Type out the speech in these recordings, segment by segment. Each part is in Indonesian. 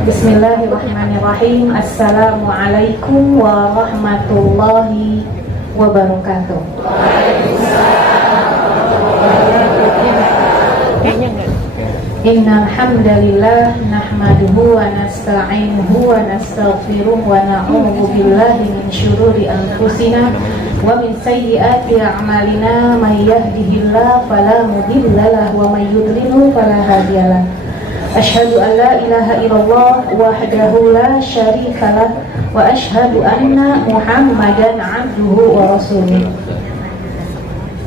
Bismillahirrahmanirrahim. Assalamualaikum warahmatullahi wabarakatuh. Innal hamdalillah nahmaduhu wa nasta'inuhu wa nastaghfiruh wa na'udzu billahi min syururi anfusina wa min sayyiati a'malina may yahdihillahu fala mudilla lahu wa may yudlilhu fala hadiyalah. Asyhadu an la ilaha illallah wahdahu la syarika lah wa asyhadu anna Muhammadan abduhu wa rasuluh.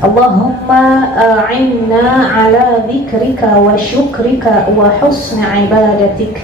Allahumma a'inna ala dzikrika wa syukrika wa husni ibadatik.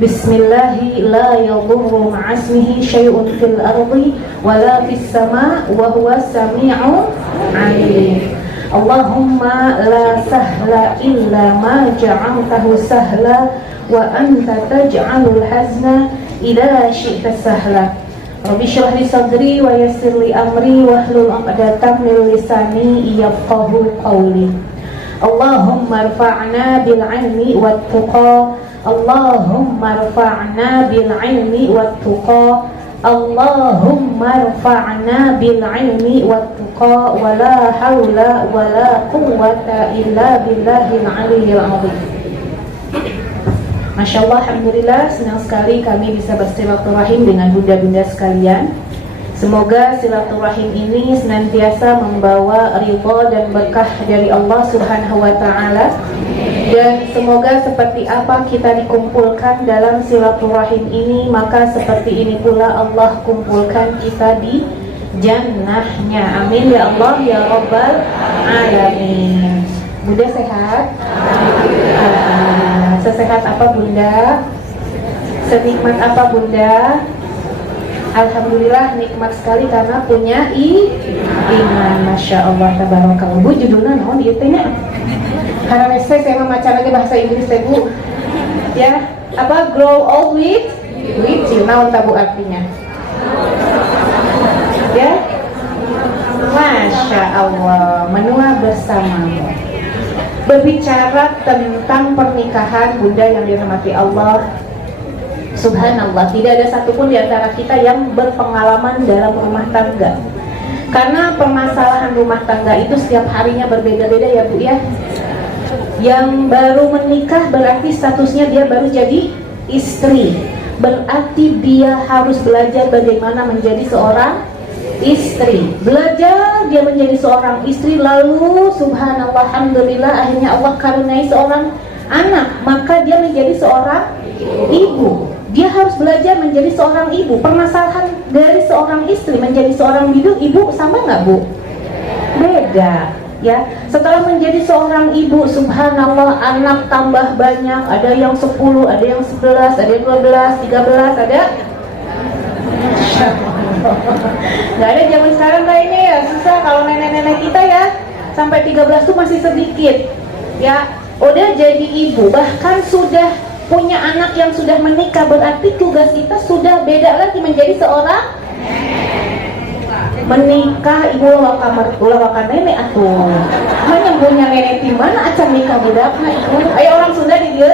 Bismillahi la yadurru ma'asmihi syai'un fil ardi wa la fis sama' wa huwa sami'un 'alim. Allahumma la sahla illa ma ja'altahu sahla wa anta taj'alul hazna idza syi'ta sahla. Rabbi shrah li sadri wa yassir li amri wahlul 'uqdatam min lisani yafqahu qawli. Allahumma irfa'na bil 'ilmi wat tuqa. Allahumma irfa'na bil 'ilmi wat tuqa. Allahumma rfa'na bil ilmi wat tuqa wa la hawla wa la quwwata illa billahil aliyyil azim. Masya Allah, alhamdulillah, senang sekali kami bisa bersilaturahim dengan bunda-bunda sekalian. Semoga silaturahim ini senantiasa membawa ridha dan berkah dari Allah Subhanahu wa taala. Dan semoga seperti apa kita dikumpulkan dalam silaturahim ini, maka seperti ini pula Allah kumpulkan kita di jannahnya. Amin ya Allah ya Rabbal Alamin. Bunda sehat? Alhamdulillah. Sesehat apa Bunda? Senikmat apa Bunda? Alhamdulillah nikmat sekali karena punya iman. Masya Allah, tabarakallah. Bu, judulnya naon ieu teh nya? Karena saya membaca lagi bahasa Inggris ya Bu. Ya, apa grow old with you. Naon tabu artinya? Ya, Masya Allah, menua bersamamu. Berbicara tentang pernikahan Bunda yang dirahmati Allah, subhanallah, tidak ada satupun di antara kita yang berpengalaman dalam rumah tangga. Karena permasalahan rumah tangga itu setiap harinya berbeda-beda ya Bu ya. Yang baru menikah berarti statusnya dia baru jadi istri. Berarti dia harus belajar bagaimana menjadi seorang istri. Belajar dia menjadi seorang istri, lalu subhanallah, alhamdulillah, akhirnya Allah karuniai seorang anak, maka dia menjadi seorang ibu. Dia harus belajar menjadi seorang ibu. Permasalahan dari seorang istri menjadi seorang ibu sama nggak Bu? Beda. Ya, setelah menjadi seorang ibu, subhanallah, anak tambah banyak, ada yang 10, ada yang 11, ada yang 12, 13, ada nggak ada zaman sekarang kayaknya ya, susah. Kalau nenek-nenek kita ya, sampai 13 tuh masih sedikit. Ya, udah jadi ibu, bahkan sudah punya anak yang sudah menikah, berarti tugas kita sudah beda lagi menjadi seorang menikah. Ibu lawa kamar, lawa nenek atuh. Hanya punya nenek di mana acan nikah budakna ibu. Ayo orang Sunda di dieu.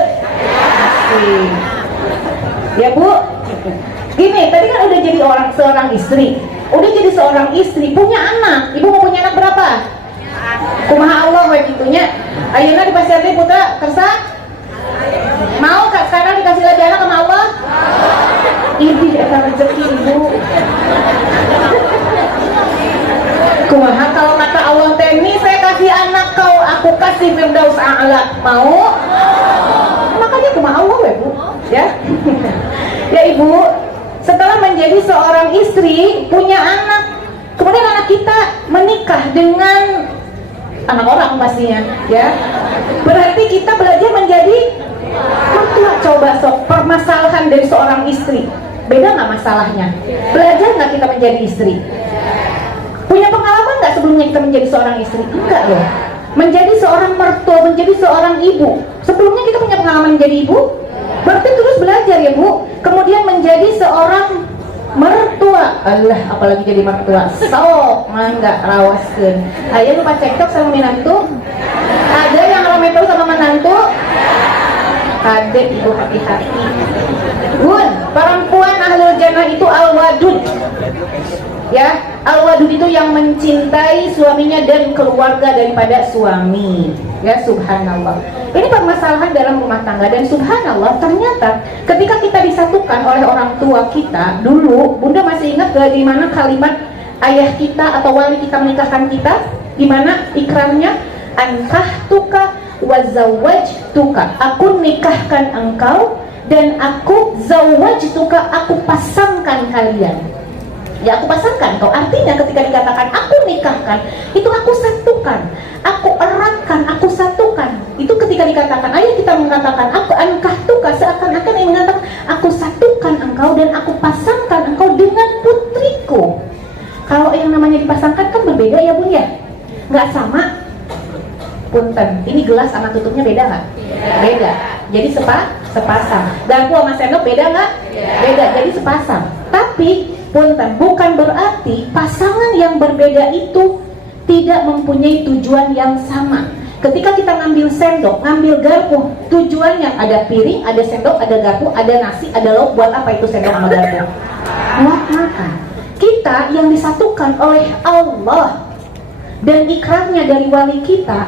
Ya Bu. Gini, tadi kan udah jadi seorang istri. Udah jadi seorang istri, punya anak. Ibu mau punya anak berapa? Kumaha Allah we kitunya. Ayeuna di pasar teh putra kersa? Mau Kak sekarang dikasih lagi anak sama Allah? Ini eta rezeki Ibu. Kumaha kalau kata Allah teh, "Nih saya kasih anak kau, aku kasih Firdaus A'la." Mau? Makanya kumaha Allah we Bu, ya. Ya Ibu, setelah menjadi seorang istri, punya anak, kemudian anak kita menikah dengan anak orang pastinya, ya. Berarti kita belajar menjadi mertua. Coba sok, permasalahan dari seorang istri, beda nggak masalahnya? Belajar nggak kita menjadi istri? Punya pengalaman nggak sebelumnya kita menjadi seorang istri? Enggak loh. Menjadi seorang mertua, menjadi seorang ibu, sebelumnya kita punya pengalaman menjadi ibu? Berarti terus belajar ya Bu. Kemudian menjadi seorang mertua, Allah, apalagi jadi mertua, sok mangga rawaskeun. Aya lupa cekcok sama menantu? Ada yang rometo sama menantu? Kadek ibu, hati-hati. Bun, perempuan ahlul jannah itu al-wadud. Ya, al-wadud itu yang mencintai suaminya dan keluarga daripada suami. Ya, subhanallah. Ini permasalahan dalam rumah tangga, dan subhanallah ternyata ketika kita disatukan oleh orang tua kita dulu, Bunda masih ingat di mana kalimat ayah kita atau wali kita menikahkan kita, di mana ikrarnya, ankahtuka wa zawwajtuka, aku nikahkan engkau dan aku zawwajtuka, aku pasangkan kalian. Ya, aku pasangkan kau. Artinya ketika dikatakan aku nikahkan, itu aku satukan, aku eratkan, aku satukan. Itu ketika dikatakan, ayah kita mengatakan aku ankahtuka, seakan-akan yang mengatakan aku satukan engkau dan aku pasangkan engkau dengan putriku. Kalau yang namanya dipasangkan kan berbeda ya Bun ya, nggak sama. Punten, ini gelas sama tutupnya beda nggak? Beda. Jadi sepasang. Garpu sama sendok beda nggak? Beda. Jadi sepasang. Tapi punten, bukan berarti pasangan yang berbeda itu tidak mempunyai tujuan yang sama. Ketika kita ngambil sendok, ngambil garpu, tujuannya ada piring, ada sendok, ada garpu, ada nasi, ada lauk. Buat apa itu sendok sama garpu? Buat makan. Kita yang disatukan oleh Allah dan ikrarnya dari wali kita,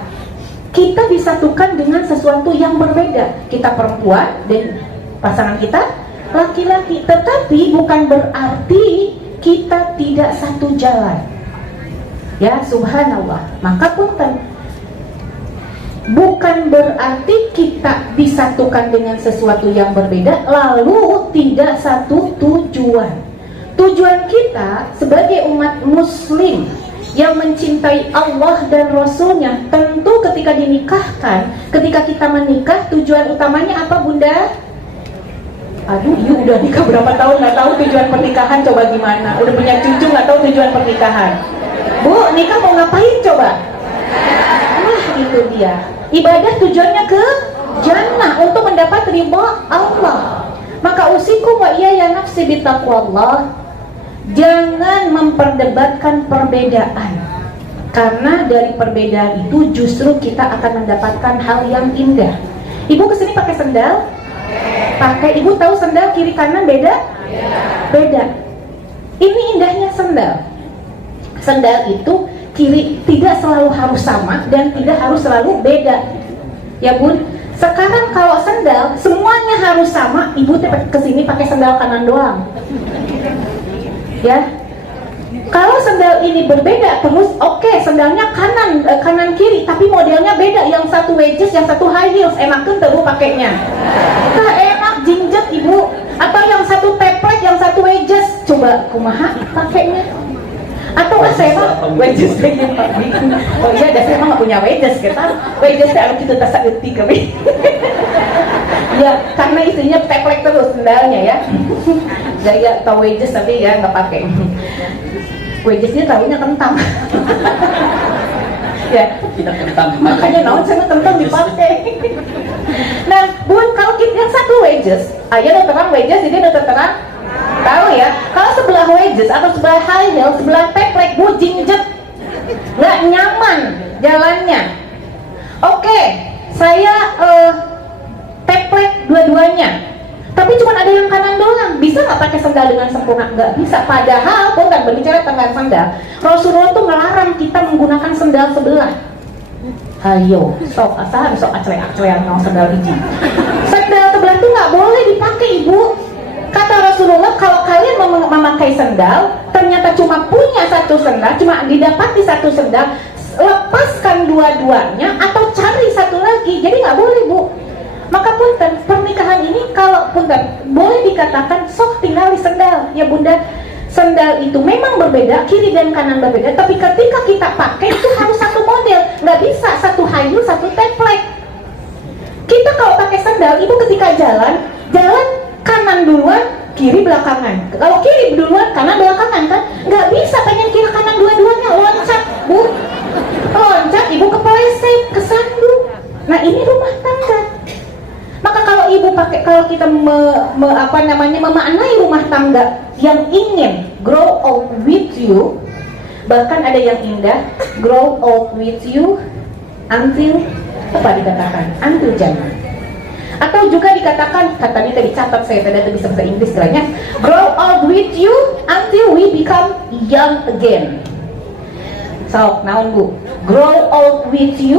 kita disatukan dengan sesuatu yang berbeda. Kita perempuan dan pasangan kita laki-laki, tetapi bukan berarti kita tidak satu jalan. Ya, subhanallah. Maka punten, bukan berarti kita disatukan dengan sesuatu yang berbeda lalu tidak satu tujuan. Tujuan kita sebagai umat muslim yang mencintai Allah dan Rasulnya, tentu ketika dinikahkan, ketika kita menikah, tujuan utamanya apa Bunda? Aduh, you udah nikah berapa tahun nggak tahu tujuan pernikahan, coba gimana? Udah punya cucu nggak tahu tujuan pernikahan? Bu, nikah mau ngapain coba? Nah, itu dia. Ibadah tujuannya ke jannah, untuk mendapat ridha Allah. Maka usikum wa iya ya nafsi bitaqwallah. Jangan memperdebatkan perbedaan, karena dari perbedaan itu justru kita akan mendapatkan hal yang indah. Ibu kesini pakai sendal? Pakai. Ibu tahu sendal kiri kanan beda? Beda. Ini indahnya sendal. Sendal itu kiri tidak selalu harus sama dan tidak harus selalu beda. Ya Bun. Sekarang kalau sendal semuanya harus sama, ibu kesini pakai sendal kanan doang. Ya, kalau sendal ini berbeda terus, oke, sendalnya kanan kiri, tapi modelnya beda. Yang satu wedges, yang satu high heels, enakan tuh pakainya. Nah, enak jinjet ibu. Atau yang satu teplek, yang satu wedges, coba kumaha pakainya. Atau saya mah wedges yang oh iya, saya mah nggak punya wedges kita. Wedges kalau kita tak sakti kami. Ya, karena isinya teplek terus sendalnya ya. Gaya tau wedges tapi ya nggak pakai. Wedgesnya tahunya kentang. Ya, tidak kentang. Makanya naon sana kentang dipakai. Nah, Bun, kalau kita yang satu wedges, ayah udah terang wedges, jadi udah terang. Tahu ya, kalau sebelah wedges atau sebelah high heel, sebelah teplek, Bu, jinjet, nggak nyaman jalannya. Oke, saya teplek dua-duanya, tapi cuma ada yang kanan doang. Bisa nggak pakai sendal dengan sempurna? Nggak bisa. Padahal bukan berbicara tentang sendal, Rasulullah tuh melarang kita menggunakan sendal sebelah. Ayo, sok asahan, sok acrek-acrek yang sendal biji. Sendal sebelah tuh nggak boleh dipakai ibu. Kata Rasulullah, kalau kalian memakai sendal, ternyata cuma punya satu sendal, cuma didapati satu sendal, lepaskan dua-duanya atau cari satu lagi. Jadi nggak boleh Bu. Maka punten, pernikahan ini kalau punten boleh dikatakan sok tinggal di sendal. Ya Bunda, sendal itu memang berbeda, kiri dan kanan berbeda, tapi ketika kita pakai itu harus satu model, nggak bisa satu high heel, satu teplek. sandal, ibu ketika jalan kanan duluan, kiri belakangan. Kalau kiri duluan, kanan belakangan kan? Nggak bisa pengen kiri kanan dua-duanya, loncat bu, loncat ibu kepleset, kesandung. Nah ini rumah tangga. Maka kalau ibu pakai, kalau kita memaknai rumah tangga yang ingin grow old with you, bahkan ada yang indah, grow old with you until apa dikatakan? Until jannah. Atau juga dikatakan, katanya tadi catat saya tadi bisa bahasa Inggris istilahnya, grow old with you until we become young again. So, naon bu? Grow old with you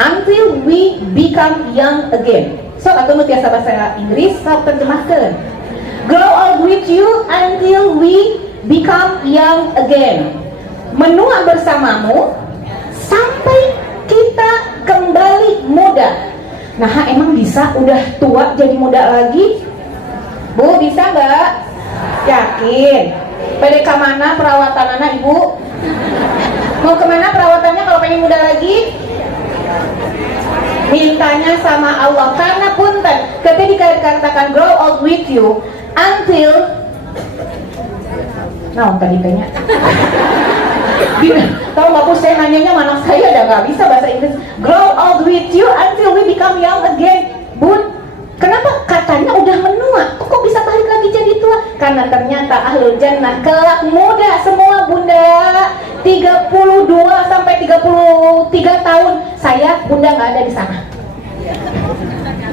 until we become young again. So, atau nu tiasa bahasa Inggris, so terjemahkan. Grow old with you until we become young again. Menua bersamamu sampai kita kembali muda. Nah, emang bisa udah tua jadi muda lagi? Bu, bisa nggak? Yakin? PDK mana perawatannya ibu? Mau kemana perawatannya kalau pengen muda lagi? Mintanya sama Allah. Karena punten, ketika dikatakan grow old with you until, nah tadi tanya. Tahu nggak bu, saya nanyanya mana saya udah nggak bisa bahasa Inggris. Grow old with you until we become young again. Bun, kenapa katanya udah menua? Kok bisa balik lagi jadi tua? Karena ternyata ahlul jannah kelak muda semua bunda. 32 sampai 33 tahun. Saya bunda nggak ada di sana.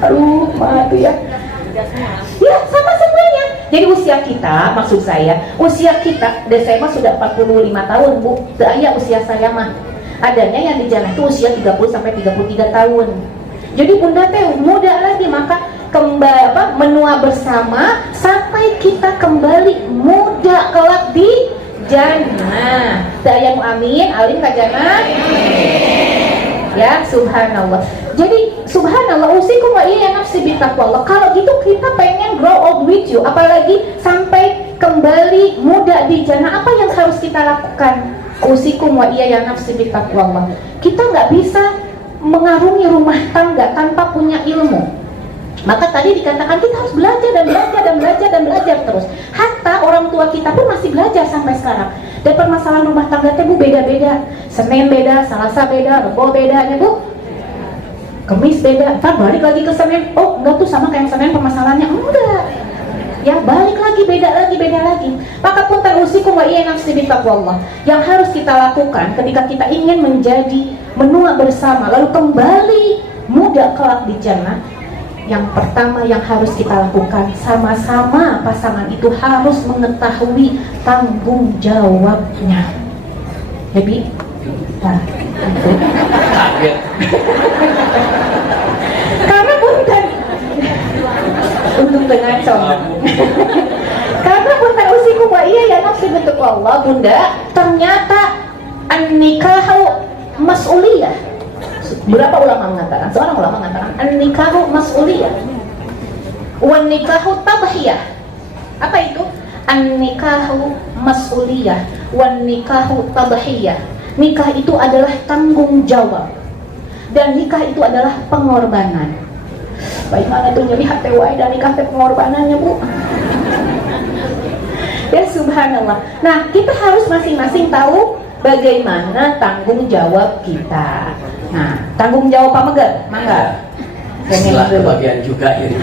Aduh, maaf ya. Ya sama semuanya. Jadi usia kita, maksud saya, usia kita, dan saya mah sudah 45 tahun bu, saya usia saya mah adanya yang di jannah itu usia 30 sampai 33 tahun. Jadi bunda teh muda lagi, maka kembali menua bersama sampai kita kembali muda kelak di jannah. Daya amin, alim ka jannah. Ya, subhanallah. Jadi subhanallah, usikum wa iya nafsi bitaqwallah. Kalau gitu kita pengen grow old with you, apalagi sampai kembali muda di jannah. Apa yang harus kita lakukan? Usikum wa iya nafsi bitaqwallah. Kita nggak bisa mengarungi rumah tangga tanpa punya ilmu. Maka tadi dikatakan kita harus belajar dan belajar dan belajar dan belajar terus. Hatta orang tua kita pun masih belajar sampai sekarang. Dan permasalahan rumah tangga teh bu beda-beda. Senin beda, Selasa beda, Rebo bedanya bu. Kemis beda, ntar balik lagi ke Senin. Oh enggak tuh sama kayak Senin permasalahannya. Enggak. Ya balik lagi, beda lagi, beda lagi. Maka pun tarusikum wa iya nafsi bitaqwallah. Yang harus kita lakukan ketika kita ingin menjadi menua bersama lalu kembali muda kelak di jannah. Yang pertama yang harus kita lakukan, sama-sama pasangan itu harus mengetahui tanggung jawabnya. Jadi, nah, kaget. Karena punten, untung dengan contoh. Karena punten usiku wa iya ya nafsi bitaqwallah bunda, ternyata an-nikahu mas'uliyah. Berapa ulama mengatakan? Seorang ulama mengatakan an-nikahu mas'uliyah wan nikahu tabhiyah. Apa itu? An-nikahu mas'uliyah wan nikahu tabhiyah. Nikah itu adalah tanggung jawab dan nikah itu adalah pengorbanan. Bagaimana tuh nyeri hati wae dan nikah teh pengorbanannya bu. Ya subhanallah. Nah kita harus masing-masing tahu bagaimana tanggung jawab kita. Nah, tanggung jawab apa enggak? Mangga. Setelah kebagian juga ini.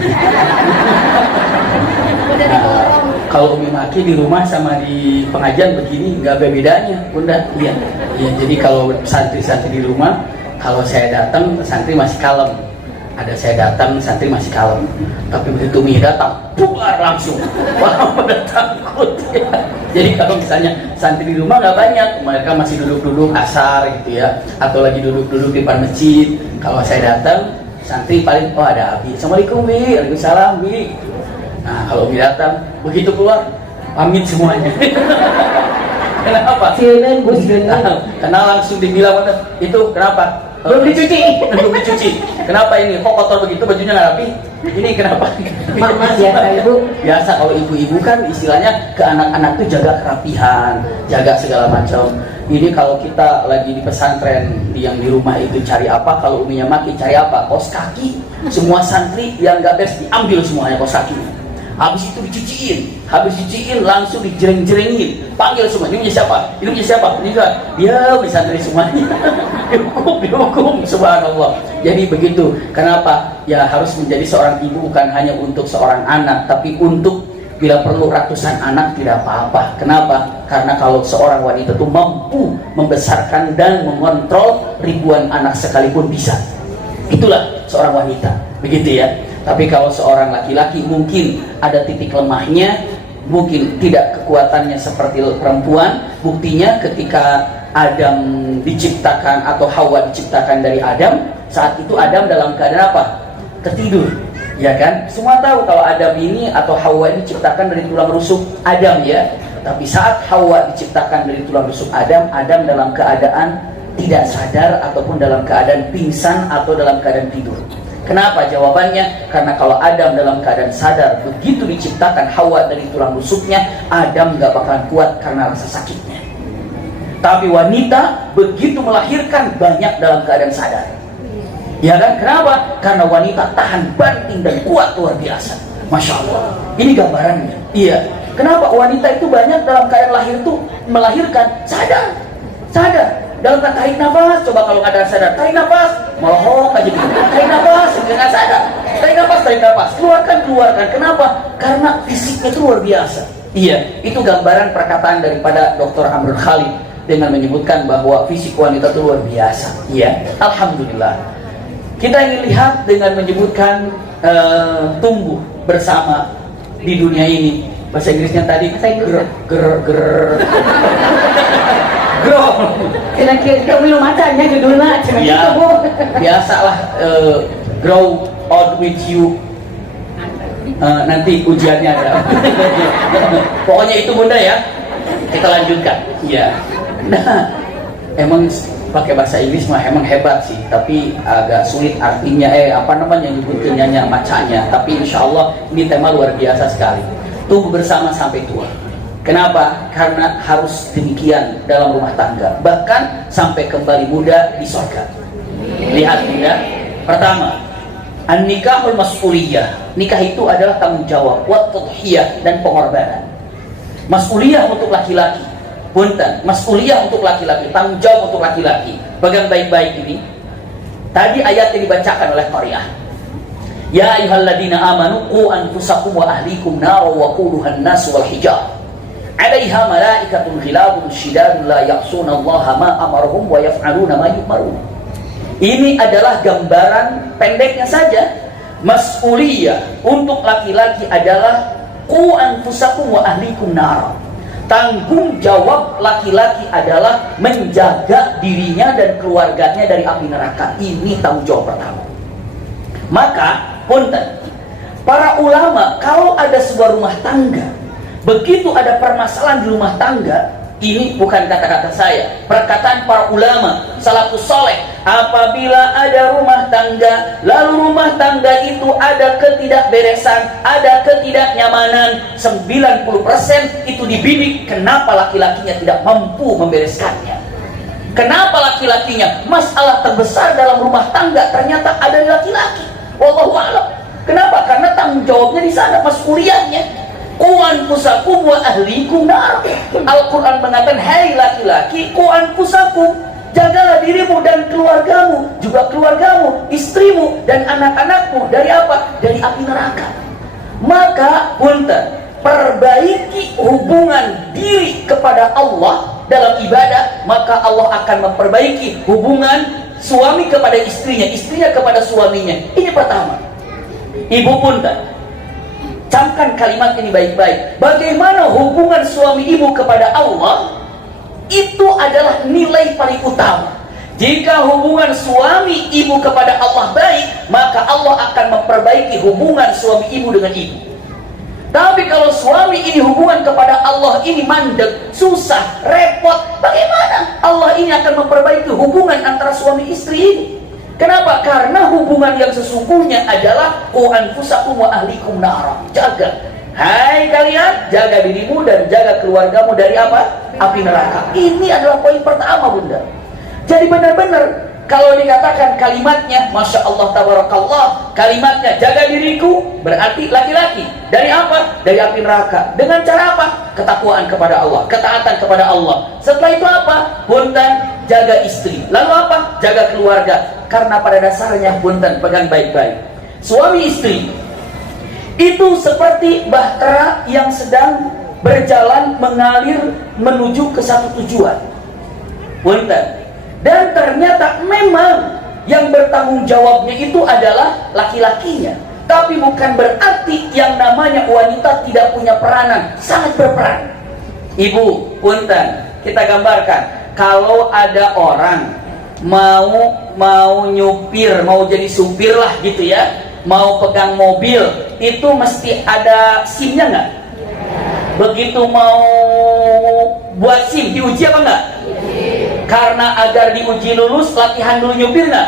Nah, kalau Umi Maki di rumah sama di pengajian begini nggak ada bedanya, bunda. Iya. Iya. Jadi kalau santri-santri di rumah, kalau saya datang santri masih kalem. Ada saya datang santri masih kalem. Tapi begitu Umi datang, puar langsung. Wah, udah takut. Ya. Jadi kalau misalnya santri di rumah nggak banyak, mereka masih duduk-duduk asar gitu ya, atau lagi duduk-duduk di depan masjid. Kalau saya datang, santri paling oh ada Abi. Assalamualaikum Bi, waalaikumsalam Bi. Nah kalau Bi datang, begitu keluar pamit semuanya. Kenapa? Sieunan Gus Karena langsung dibilang itu kenapa? Belum dicuci. Belum dicuci. Kenapa ini? Kok kotor begitu bajunya nggak rapi? Ini kenapa? Mama biasa ibu. Biasa kalau ibu-ibu kan istilahnya ke anak-anak tuh jaga kerapihan, jaga segala macam. Ini kalau kita lagi di pesantren yang di rumah itu cari apa? Kalau Uminya Maki cari apa? Kaos kaki. Semua santri yang nggak beres diambil semuanya kaos kakinya. Habis itu dicuciin, langsung dijereng-jerengin, panggil semua, ini punya siapa? Ini punya siapa? Ini kan dia santri semuanya. dihukum, subhanallah. Jadi begitu. Kenapa? Ya harus menjadi seorang ibu bukan hanya untuk seorang anak, tapi untuk bila perlu ratusan anak tidak apa-apa. Kenapa? Karena kalau seorang wanita itu mampu membesarkan dan mengontrol ribuan anak sekalipun bisa. Itulah seorang wanita, begitu ya. Tapi kalau seorang laki-laki mungkin ada titik lemahnya, mungkin tidak kekuatannya seperti perempuan. Buktinya ketika Adam diciptakan atau Hawa diciptakan dari Adam, saat itu Adam dalam keadaan apa? Tertidur, ya kan? Semua tahu kalau Adam ini atau Hawa ini diciptakan dari tulang rusuk Adam ya. Tapi saat Hawa diciptakan dari tulang rusuk Adam, Adam dalam keadaan tidak sadar ataupun dalam keadaan pingsan atau dalam keadaan tidur. Kenapa? Jawabannya karena kalau Adam dalam keadaan sadar, begitu diciptakan Hawa dari tulang rusuknya, Adam gak bakalan kuat karena rasa sakitnya. Tapi wanita begitu melahirkan banyak dalam keadaan sadar. Ya kan? Kenapa? Karena wanita tahan banting dan kuat luar biasa. Masya Allah. Ini gambarannya. Iya. Kenapa wanita itu banyak dalam keadaan lahir itu melahirkan sadar. Dalam tarik nafas, coba kalau nggak ada sadar, tarik nafas, melohong aja gitu. Tarik nafas, nggak sadar. Tarik nafas, keluarkan. Kenapa? Karena fisiknya itu luar biasa. Iya, itu gambaran perkataan daripada Dr. Amrul Khalid dengan menyebutkan bahwa fisik wanita itu luar biasa. Iya, alhamdulillah. Kita ingin lihat dengan menyebutkan tumbuh bersama di dunia ini. Bahasa Inggrisnya tadi grow. Kira-kira belum macamnya judulnya ya, biasalah grow old with you. Nanti ujiannya ada. Pokoknya itu bunda ya. Kita lanjutkan. Ya. Nah, emang pakai bahasa Inggris mah emang hebat sih, tapi agak sulit artinya. Apa namanya nyebutinnya macanya. Tapi insya Allah ini tema luar biasa sekali. Tumbuh bersama sampai tua. Kenapa? Karena harus demikian dalam rumah tangga, bahkan sampai kembali muda di surga. Lihat bunda. Pertama, an-nikahul mas'uliyah. Nikah itu adalah tanggung jawab, wa tadhiyah dan pengorbanan. Mas'uliyah untuk laki-laki. Punten, mas'uliyah untuk laki-laki, tanggung jawab untuk laki-laki. Pegang baik-baik ini. Tadi ayat yang dibacakan oleh Qari'ah. Ya ayyuhalladzina amanu qu anfusakum wa ahlikum nara wa quduhan nas wal hijar. 'alaiha malaikatun ghilabun syidadun la ya'sunallaha ma amarahum wa yaf'aluna ma yu'marun. Ini adalah gambaran pendeknya saja. Mas'uliyah untuk laki-laki adalah qu anfusakum wa ahlikum nar. Tanggung jawab laki-laki adalah menjaga dirinya dan keluarganya dari api neraka. Ini tanggung jawab pertama. Maka punten, para ulama kalau ada sebuah rumah tangga, begitu ada permasalahan di rumah tangga, ini bukan kata-kata saya, perkataan para ulama salafus saleh. Apabila ada rumah tangga, lalu rumah tangga itu ada ketidakberesan, ada ketidaknyamanan, 90% itu dibidik. Kenapa laki-lakinya tidak mampu membereskannya? Kenapa laki-lakinya? Masalah terbesar dalam rumah tangga ternyata ada di laki-laki. Wallahu a'lam. Kenapa? Karena tanggung jawabnya di sana, mas'uliyahnya. Qu anfusakum wa ahlikum nar. Al-Quran mengatakan, hai laki-laki, qu anfusakum, jagalah dirimu dan keluargamu, juga keluargamu, istrimu dan anak-anakmu dari apa? Dari api neraka. Maka punten, perbaiki hubungan diri kepada Allah dalam ibadah, maka Allah akan memperbaiki hubungan suami kepada istrinya, istrinya kepada suaminya. Ini pertama. Ibu punten, camkan kalimat ini baik-baik. Bagaimana hubungan suami ibu kepada Allah, itu adalah nilai paling utama. Jika hubungan suami ibu kepada Allah baik, maka Allah akan memperbaiki hubungan suami ibu dengan ibu. Tapi kalau suami ini hubungan kepada Allah ini mandek, susah, repot, bagaimana Allah ini akan memperbaiki hubungan antara suami istri ini? Kenapa? Karena hubungan yang sesungguhnya adalah qu anfusakum wa ahlikum nar. Jaga. Hai kalian, jaga dirimu dan jaga keluargamu dari apa? Api neraka. Ini adalah poin pertama, bunda. Jadi benar-benar Kalau dikatakan kalimatnya, Masya Allah tabarakallah, kalimatnya jaga diriku, berarti laki-laki. Dari apa? Dari api neraka. Dengan cara apa? Ketakwaan kepada Allah, ketaatan kepada Allah. Setelah itu apa? Punten, jaga istri. Lalu apa? Jaga keluarga. Karena pada dasarnya, punten, pegang baik-baik. Suami istri itu seperti bahtera yang sedang berjalan mengalir menuju ke satu tujuan. Punten. Dan ternyata memang yang bertanggung jawabnya itu adalah laki-lakinya. Tapi bukan berarti yang namanya wanita tidak punya peranan. Sangat berperan. Ibu, punten, kita gambarkan. Kalau ada orang mau nyupir, mau jadi supir lah gitu ya, mau pegang mobil, itu mesti ada SIM-nya nggak? Begitu mau buat SIM, diuji apa nggak? Karena agar diuji lulus, latihan dulu nyupir nggak?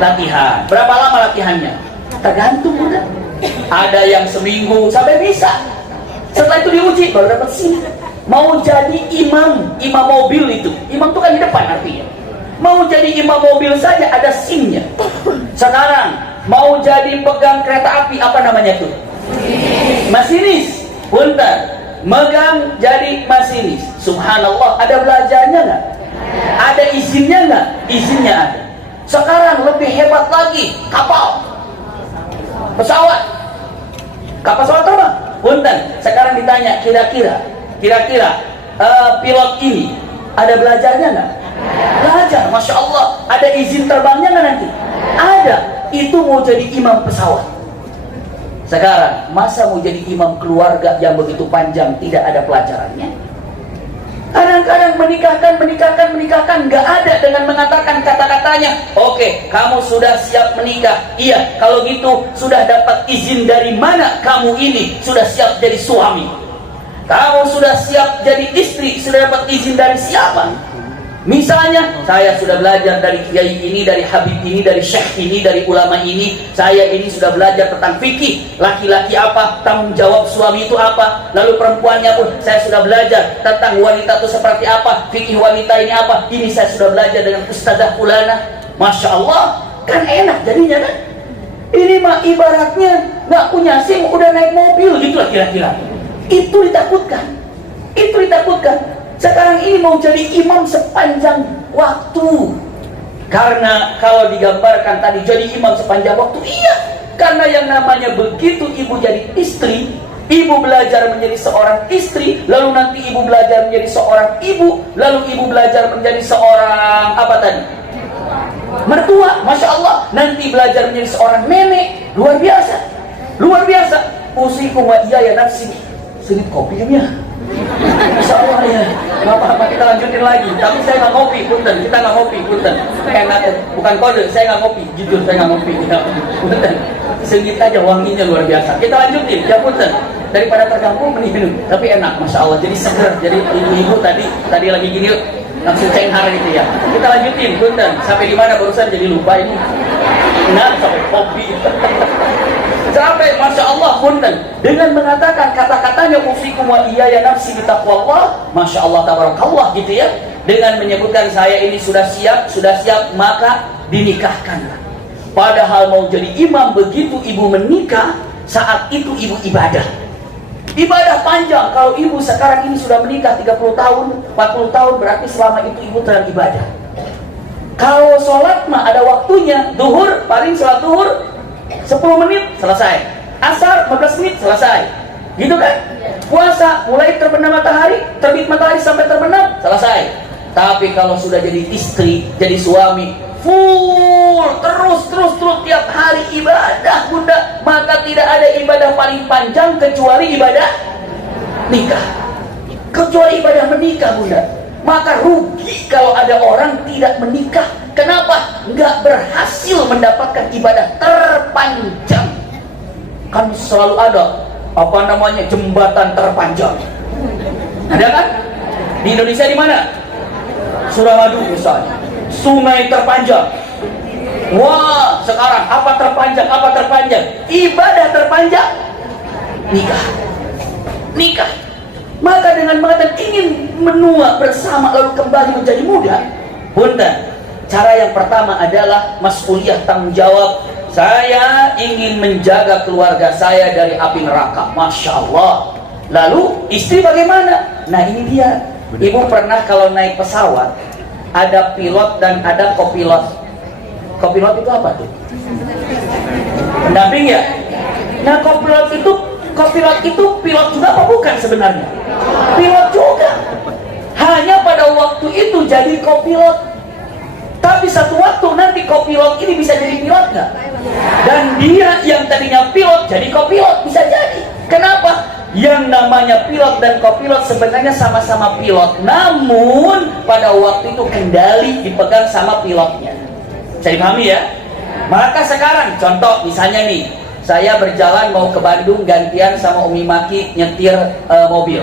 Latihan. Berapa lama latihannya? Tergantung udah. Ada yang seminggu sampai bisa. Setelah itu diuji baru dapat SIM. Mau jadi imam mobil itu. Imam itu kan di depan artinya. Mau jadi imam mobil saja ada SIM-nya. Sekarang mau jadi pegang kereta api, apa namanya tuh? Masinis. Punten. Megang jadi masinis. Subhanallah, ada belajarnya nggak? Ada izinnya nggak? Izinnya ada. Sekarang lebih hebat lagi, kapal, pesawat, kapal pesawat terbang. Punten, sekarang ditanya kira-kira pilot ini ada belajarnya nggak? Belajar, Masya Allah. Ada izin terbangnya nggak nanti? Ada. Itu mau jadi imam pesawat. Sekarang masa mau jadi imam keluarga yang begitu panjang tidak ada pelajarannya? Kadang-kadang menikahkan nggak ada dengan mengatakan kata-katanya. Oke, kamu sudah siap menikah. Iya, kalau gitu sudah dapat izin dari mana kamu ini sudah siap jadi suami? Kamu sudah siap jadi istri, sudah dapat izin dari siapa? Misalnya, saya sudah belajar dari kiai ini, dari habib ini, dari syekh ini, dari ulama ini. Saya ini sudah belajar tentang fikih. Laki-laki apa, tanggung jawab suami itu apa. Lalu perempuannya pun, saya sudah belajar tentang wanita itu seperti apa. Fikih wanita ini apa. Ini saya sudah belajar dengan Ustazah Fulana. Masya Allah, kan enak jadinya kan. Ini mah ibaratnya nggak punya SIM, udah naik mobil gitu lah kira-kira. Itu ditakutkan. Itu ditakutkan. Sekarang ini mau jadi imam sepanjang waktu. Karena kalau digambarkan tadi jadi imam sepanjang waktu, iya. Karena yang namanya begitu ibu jadi istri, ibu belajar menjadi seorang istri, lalu nanti ibu belajar menjadi seorang ibu, lalu ibu belajar menjadi seorang apa tadi? Mertua, Masya Allah. Nanti belajar menjadi seorang nenek. Luar biasa. Luar biasa. Usikum wa iya ya nafsi. Sedikit kopinya. Insya Allah ya. Nggak apa-apa, kita lanjutin lagi. Tapi saya nggak ngopi, punten. Kita nggak ngopi, punten. Enak, bukan kode. Saya nggak ngopi. Jujur, saya nggak ngopi. Ya, punten. Sedikit aja wanginya luar biasa. Kita lanjutin, ya punten. Daripada terganggu mending. Tapi enak, Masya Allah. Jadi seger. Jadi ibu-ibu tadi lagi gini langsung cenghar gitu ya. Kita lanjutin, punten. Sampai di mana barusan jadi lupa ini. Nah, sampai kopi. Sampai Masya Allah punten dengan mengatakan kata-katanya ufikum wa iyaya nafsi bitaqwallah, Masya Allah tabarakallah gitu ya. Dengan menyebutkan saya ini sudah siap, maka dinikahkanlah. Padahal mau jadi imam begitu ibu menikah, saat itu ibu ibadah. Ibadah panjang. Kalau ibu sekarang ini sudah menikah 30 tahun, 40 tahun, berarti selama itu ibu telah ibadah. Kalau sholat mah ada waktunya. Duhur, paling sholat duhur 10 menit selesai. Asar 15 menit selesai. Gitu kan? Puasa mulai terbenam matahari, terbit matahari sampai terbenam selesai. Tapi kalau sudah jadi istri, jadi suami, full terus tiap hari ibadah, Bunda, maka tidak ada ibadah paling panjang kecuali ibadah nikah. Kecuali ibadah menikah, Bunda. Maka rugi kalau ada orang tidak menikah. Kenapa? Nggak berhasil mendapatkan ibadah terpanjang. Kan selalu ada apa namanya jembatan terpanjang. Ada kan? Di Indonesia di mana? Suramadu misalnya. Sungai terpanjang. Wah, sekarang apa terpanjang? Ibadah terpanjang. Nikah. Maka dengan mengatakan ingin menua bersama lalu kembali menjadi muda, Bunda, Cara yang pertama adalah mas'uliyah, tanggung jawab. Saya ingin menjaga keluarga saya dari api neraka. Masya Allah. Lalu istri bagaimana? Nah ini dia. Ibu pernah kalau naik pesawat, ada pilot dan ada kopilot. Kopilot itu apa tuh? Pendamping ya? Nah kopilot itu pilot juga apa bukan sebenarnya? Pilot juga. Hanya pada waktu itu jadi kopilot. Tapi satu waktu nanti kopilot ini bisa jadi pilot nggak? Dan dia yang tadinya pilot jadi kopilot, bisa jadi. Kenapa? Yang namanya pilot dan kopilot sebenarnya sama-sama pilot, namun pada waktu itu kendali dipegang sama pilotnya. Bisa dipahami ya? Maka sekarang contoh misalnya nih, saya berjalan mau ke Bandung gantian sama Umi Maki nyetir mobil.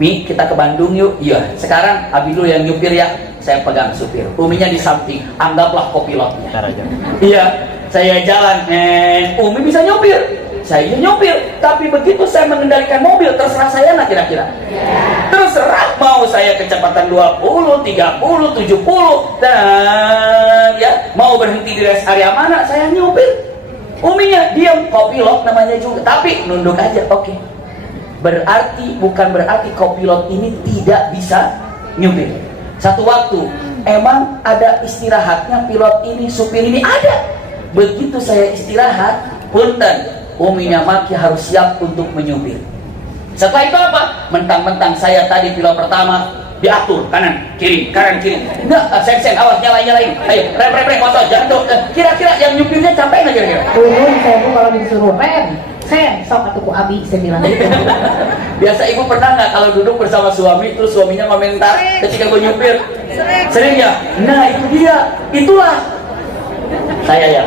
Mi, kita ke Bandung yuk. Iya, sekarang Abi dulu yang nyupir ya. Saya pegang supir, Uminya di samping, anggaplah kopilotnya. Iya, saya jalan, Umi bisa nyupir, saya nyupir. Tapi begitu saya mengendalikan mobil, terserah saya nggak kira-kira? Terserah, mau saya kecepatan 20, 30, 70, dan ya mau berhenti di rest area mana, saya nyupir. Uminya diam, kopilot namanya juga, tapi nunduk aja, oke. Berarti bukan berarti kopilot ini tidak bisa nyupir. Satu waktu emang ada istirahatnya pilot ini, supir ini ada. Begitu saya istirahat, punten, Uminya Maki harus siap untuk menyupir. Setelah itu apa? Mentang-mentang saya tadi pilot pertama, diatur kanan kiri enggak, sen awas nyalain, ayo rem motor jangan tuh. Kira-kira yang nyupirnya capek nggak kira-kira? Saya bu kalau disuruh rem sen sok atuku Abi, saya bilang gitu. Biasa ibu pernah nggak kalau duduk bersama suami terus suaminya komentar ketika gue nyupir? Sering ya? Nah itu dia, itulah saya ya.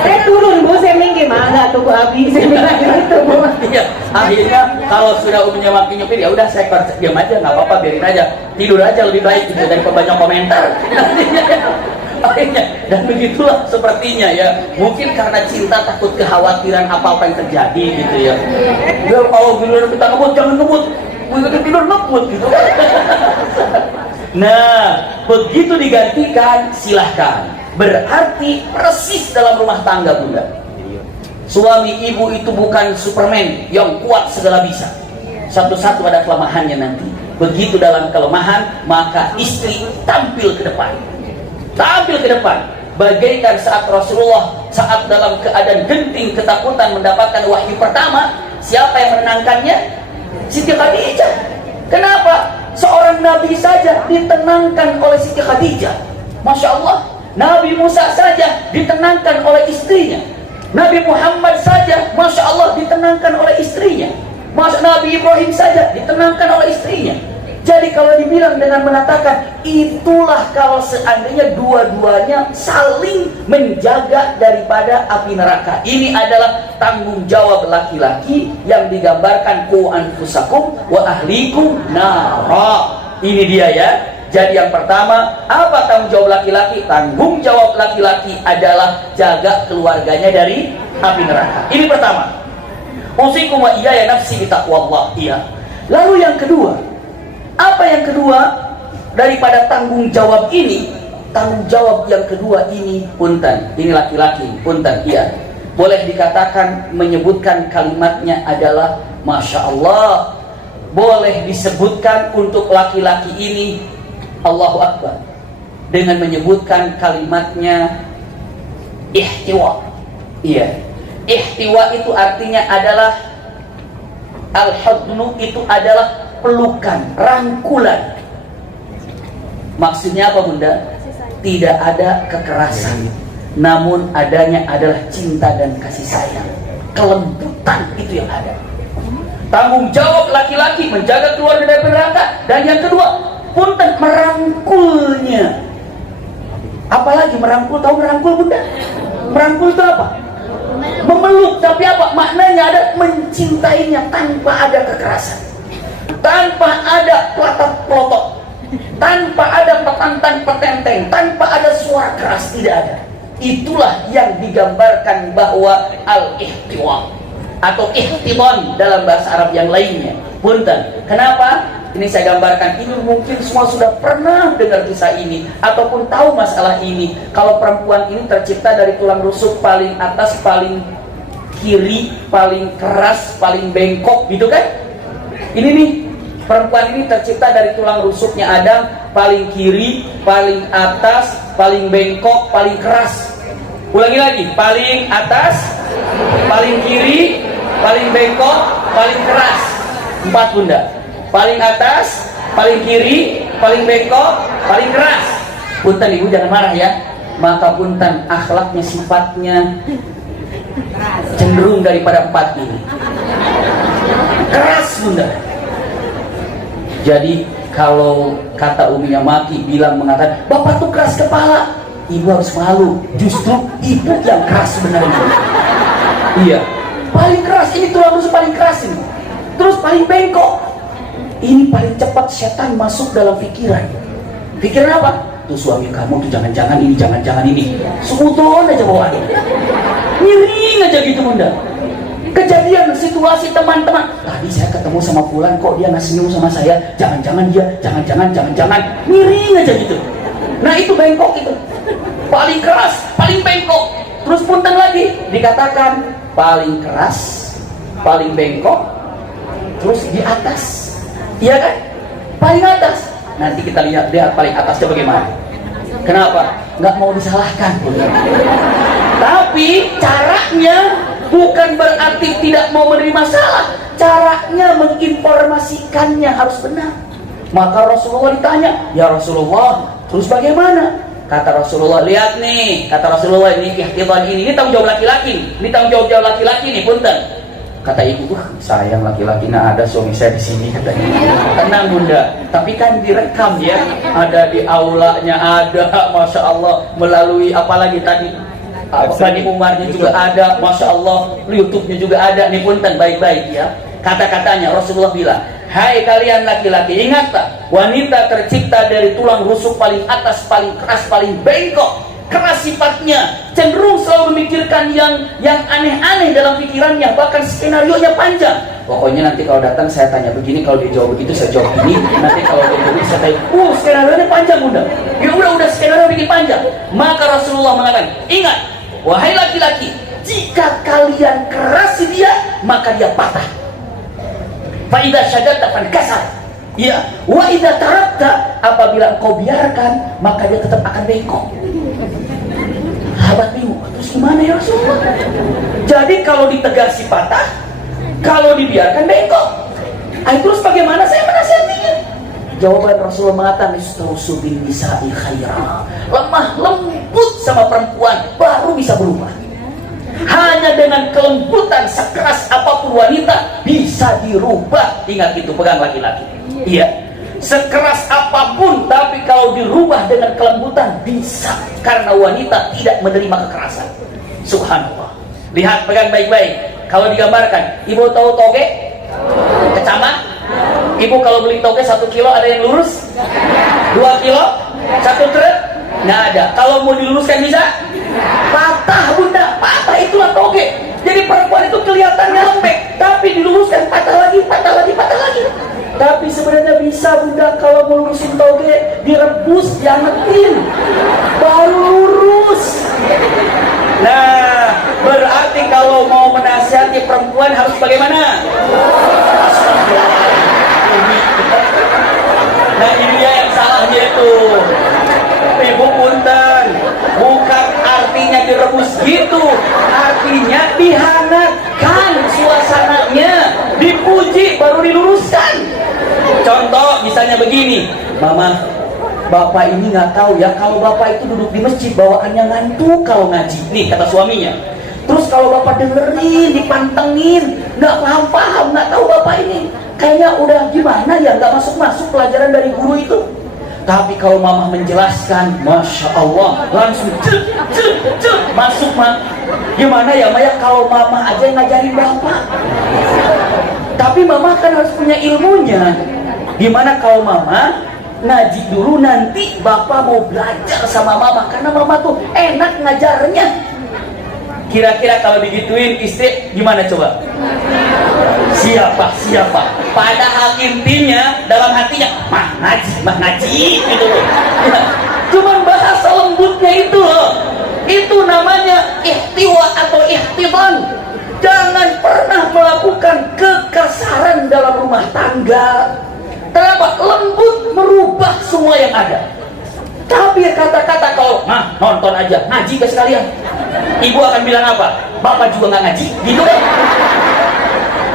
Saya turun bu, saya minggir, mangga tuku Abi, saya bilang gitu bu. Iya, akhirnya kalau sudah Uminya Maki nyupir ya udah saya diam aja, nggak apa-apa, biarin aja, tidur aja lebih baik gitu daripada banyak komentar. Akhirnya, dan begitulah sepertinya ya, mungkin karena cinta takut kekhawatiran apa-apa yang terjadi gitu ya. Ya kalau bilang kita ngebut, jangan ngebut, begitu tidur ngebut gitu. Nah, begitu digantikan silahkan. Berarti persis dalam rumah tangga bunda. Suami ibu itu bukan Superman yang kuat segala bisa. Satu-satu ada kelemahannya nanti. Begitu dalam kelemahan, maka istri tampil ke depan. Tampil ke depan, bagaikan saat Rasulullah saat dalam keadaan genting ketakutan mendapatkan wahyu pertama, siapa yang menenangkannya? Siti Khadijah. Kenapa? Seorang nabi saja ditenangkan oleh Siti Khadijah. Masya Allah. Nabi Musa saja ditenangkan oleh istrinya. Nabi Muhammad saja, Masya Allah, ditenangkan oleh istrinya. Nabi Ibrahim saja ditenangkan oleh istrinya. Jadi kalau dibilang dengan mengatakan itulah kalau seandainya dua-duanya saling menjaga daripada api neraka. Ini adalah tanggung jawab laki-laki yang digambarkan ku anfusakum wa ahlikum nara. Ini dia ya. Jadi yang pertama, apa tanggung jawab laki-laki? Tanggung jawab laki-laki adalah jaga keluarganya dari api neraka. Ini pertama. Usikum wa iyaya nafsi bitaqwallah. Iya. Lalu yang kedua, apa yang kedua daripada tanggung jawab ini? Tanggung jawab yang kedua ini, punten, ini laki-laki, punten, iya. Boleh dikatakan menyebutkan kalimatnya adalah Masya Allah. Boleh disebutkan untuk laki-laki ini Allahu Akbar dengan menyebutkan kalimatnya ihtiwa. Iya. Ihtiwa itu artinya adalah al-hadnu, itu adalah pelukan, rangkulan. Maksudnya apa bunda? Tidak ada kekerasan, namun adanya adalah cinta dan kasih sayang, kelembutan itu yang ada. Tanggung jawab laki-laki menjaga keluarga dari neraka. Dan yang kedua, punten, merangkulnya. Apalagi merangkul, tahu merangkul bunda? Merangkul itu apa? Memeluk, tapi apa? Maknanya ada mencintainya tanpa ada kekerasan, tanpa ada pelotot, tanpa ada petantan petenteng, tanpa ada suara keras, tidak ada. Itulah yang digambarkan bahwa al-ihtiwa atau ihtidon dalam bahasa Arab yang lainnya. Punten. Kenapa? Ini saya gambarkan, ini mungkin semua sudah pernah dengar kisah ini ataupun tahu masalah ini. Kalau perempuan ini tercipta dari tulang rusuk paling atas, paling kiri, paling keras, paling bengkok gitu kan. Ini nih, perempuan ini tercipta dari tulang rusuknya Adam, paling kiri, paling atas, paling bengkok, paling keras. Ulangi lagi, paling atas, paling kiri, paling bengkok, paling keras. 4 bunda. Paling atas, paling kiri, paling bengkok, paling keras. Punten ibu jangan marah ya. Maka punten akhlaknya, sifatnya cenderung daripada 4 ini. Keras bunda. Jadi kalau kata uminya Maki bilang mengatakan bapak tuh keras kepala, ibu harus malu. Justru ibu yang keras sebenarnya. Iya, paling keras ini, tulang rusuk paling keras ini. Terus paling bengkok. Ini paling cepat setan masuk dalam pikiran. Pikiran apa? Tuh suami kamu tuh jangan-jangan ini, jangan-jangan ini. Seutuhon aja bawaannya. Miring aja gitu bunda. Kejadian situasi teman-teman. Tadi saya ketemu sama Fulan kok dia nggak senyum sama saya. Jangan-jangan dia, jangan-jangan. Miring aja gitu. Nah itu bengkok itu. Paling keras, paling bengkok. Terus punten lagi dikatakan paling keras, paling bengkok, terus di atas. Iya kan? Paling atas. Nanti kita lihat paling atasnya bagaimana. Kenapa? Nggak mau disalahkan. Tapi caranya bukan berarti tidak mau menerima salah. Caranya menginformasikannya harus benar. Maka Rasulullah ditanya, ya Rasulullah, terus bagaimana? Kata Rasulullah, lihat nih, kata Rasulullah, ini ikhtibar ini tanggung jawab laki-laki. Ini tanggung jawab laki-laki nih, punten. Kata ibu, wah sayang laki-laki, nah ada suami saya di sini katanya. Tenang bunda, tapi kan direkam ya, ada di aulanya, ada, masya Allah, melalui apalagi tadi, Bani Umarnya juga ada, masya Allah, YouTube-nya juga ada, nih punten baik-baik ya. Kata-katanya Rasulullah bilang, hai kalian laki-laki, ingatlah, wanita tercipta dari tulang rusuk paling atas, paling keras, paling bengkok. Keras sifatnya, cenderung selalu memikirkan yang aneh-aneh dalam pikirannya, bahkan skenario-nya panjang. Pokoknya nanti kalau datang saya tanya begini, kalau dia jawab begitu saya jawab ini. Nanti kalau dia jawab saya tanya, skenario-nya panjang bunda. Ya udah skenario bikin panjang. Maka Rasulullah mengatakan, ingat, wahai laki-laki, jika kalian kerasi dia, maka dia patah. Fa idza syadadta fankasar. Ya, wa idza tarakta, apabila engkau biarkan, maka dia tetap akan bengkok. Sahabat bingung, terus gimana ya Rasulullah? Jadi kalau ditegasi patah, kalau dibiarkan bengkok. Terus bagaimana saya menasihatinya? Jawaban Rasulullah mengatakan, istausu bin nisa'i khaira. Lemah lembut sama perempuan baru bisa berubah. Hanya dengan kelembutan sekeras apapun wanita bisa dirubah. Ingat itu, pegang laki-laki. Iya. Sekeras apapun, tapi kalau dirubah dengan kelembutan bisa, karena wanita tidak menerima kekerasan. Subhanallah. Lihat, pegang baik-baik. Kalau digambarkan, ibu tahu toge? Kecama? Ibu kalau beli toge 1 kilo ada yang lurus? 2 kilo? 1 truk? Nggak ada. Kalau mau diluruskan bisa? Patah bunda, patah, itulah toge. Jadi perempuan itu kelihatannya lembek, tapi diluruskan patah lagi, patah lagi, patah lagi. Tapi sebenarnya bisa bunda, kalau mau lurusin toge, direbus, diangetin, baru lurus. Nah, berarti kalau mau menasihati perempuan harus bagaimana? Nah ini dia yang salahnya itu. Ibu punten, bukan artinya direbus gitu, artinya dihangatkan suasananya, dipuji baru diluruskan. Contoh misalnya begini, mama, bapak ini nggak tahu ya, kalau bapak itu duduk di masjid bawaannya ngantuk kalau ngaji. Nih kata suaminya. Terus kalau bapak dengerin, dipantengin, nggak paham, nggak tahu bapak ini, kayaknya udah gimana ya, nggak masuk pelajaran dari guru itu. Tapi kalau mama menjelaskan, masya Allah, langsung masuk mah. Gimana ya Maya kalau mama aja yang ngajarin bapak? Tapi mama kan harus punya ilmunya. Gimana kalau mama ngaji dulu, nanti bapak mau belajar sama mama, karena mama tuh enak ngajarnya. Kira-kira kalau digituin istri gimana coba? Siapa? Padahal intinya dalam hatinya mah ngaji gitu loh. Cuman bahasa lembutnya itu loh. Itu namanya ihtiwa atau ihtidan. Jangan pernah melakukan kekasaran dalam rumah tangga. Kenapa? Lembut merubah semua yang ada. Tapi kata-kata kalau nonton aja, ngaji gak sekalian? Ibu akan bilang apa? Bapak juga gak ngaji? Gitu kan?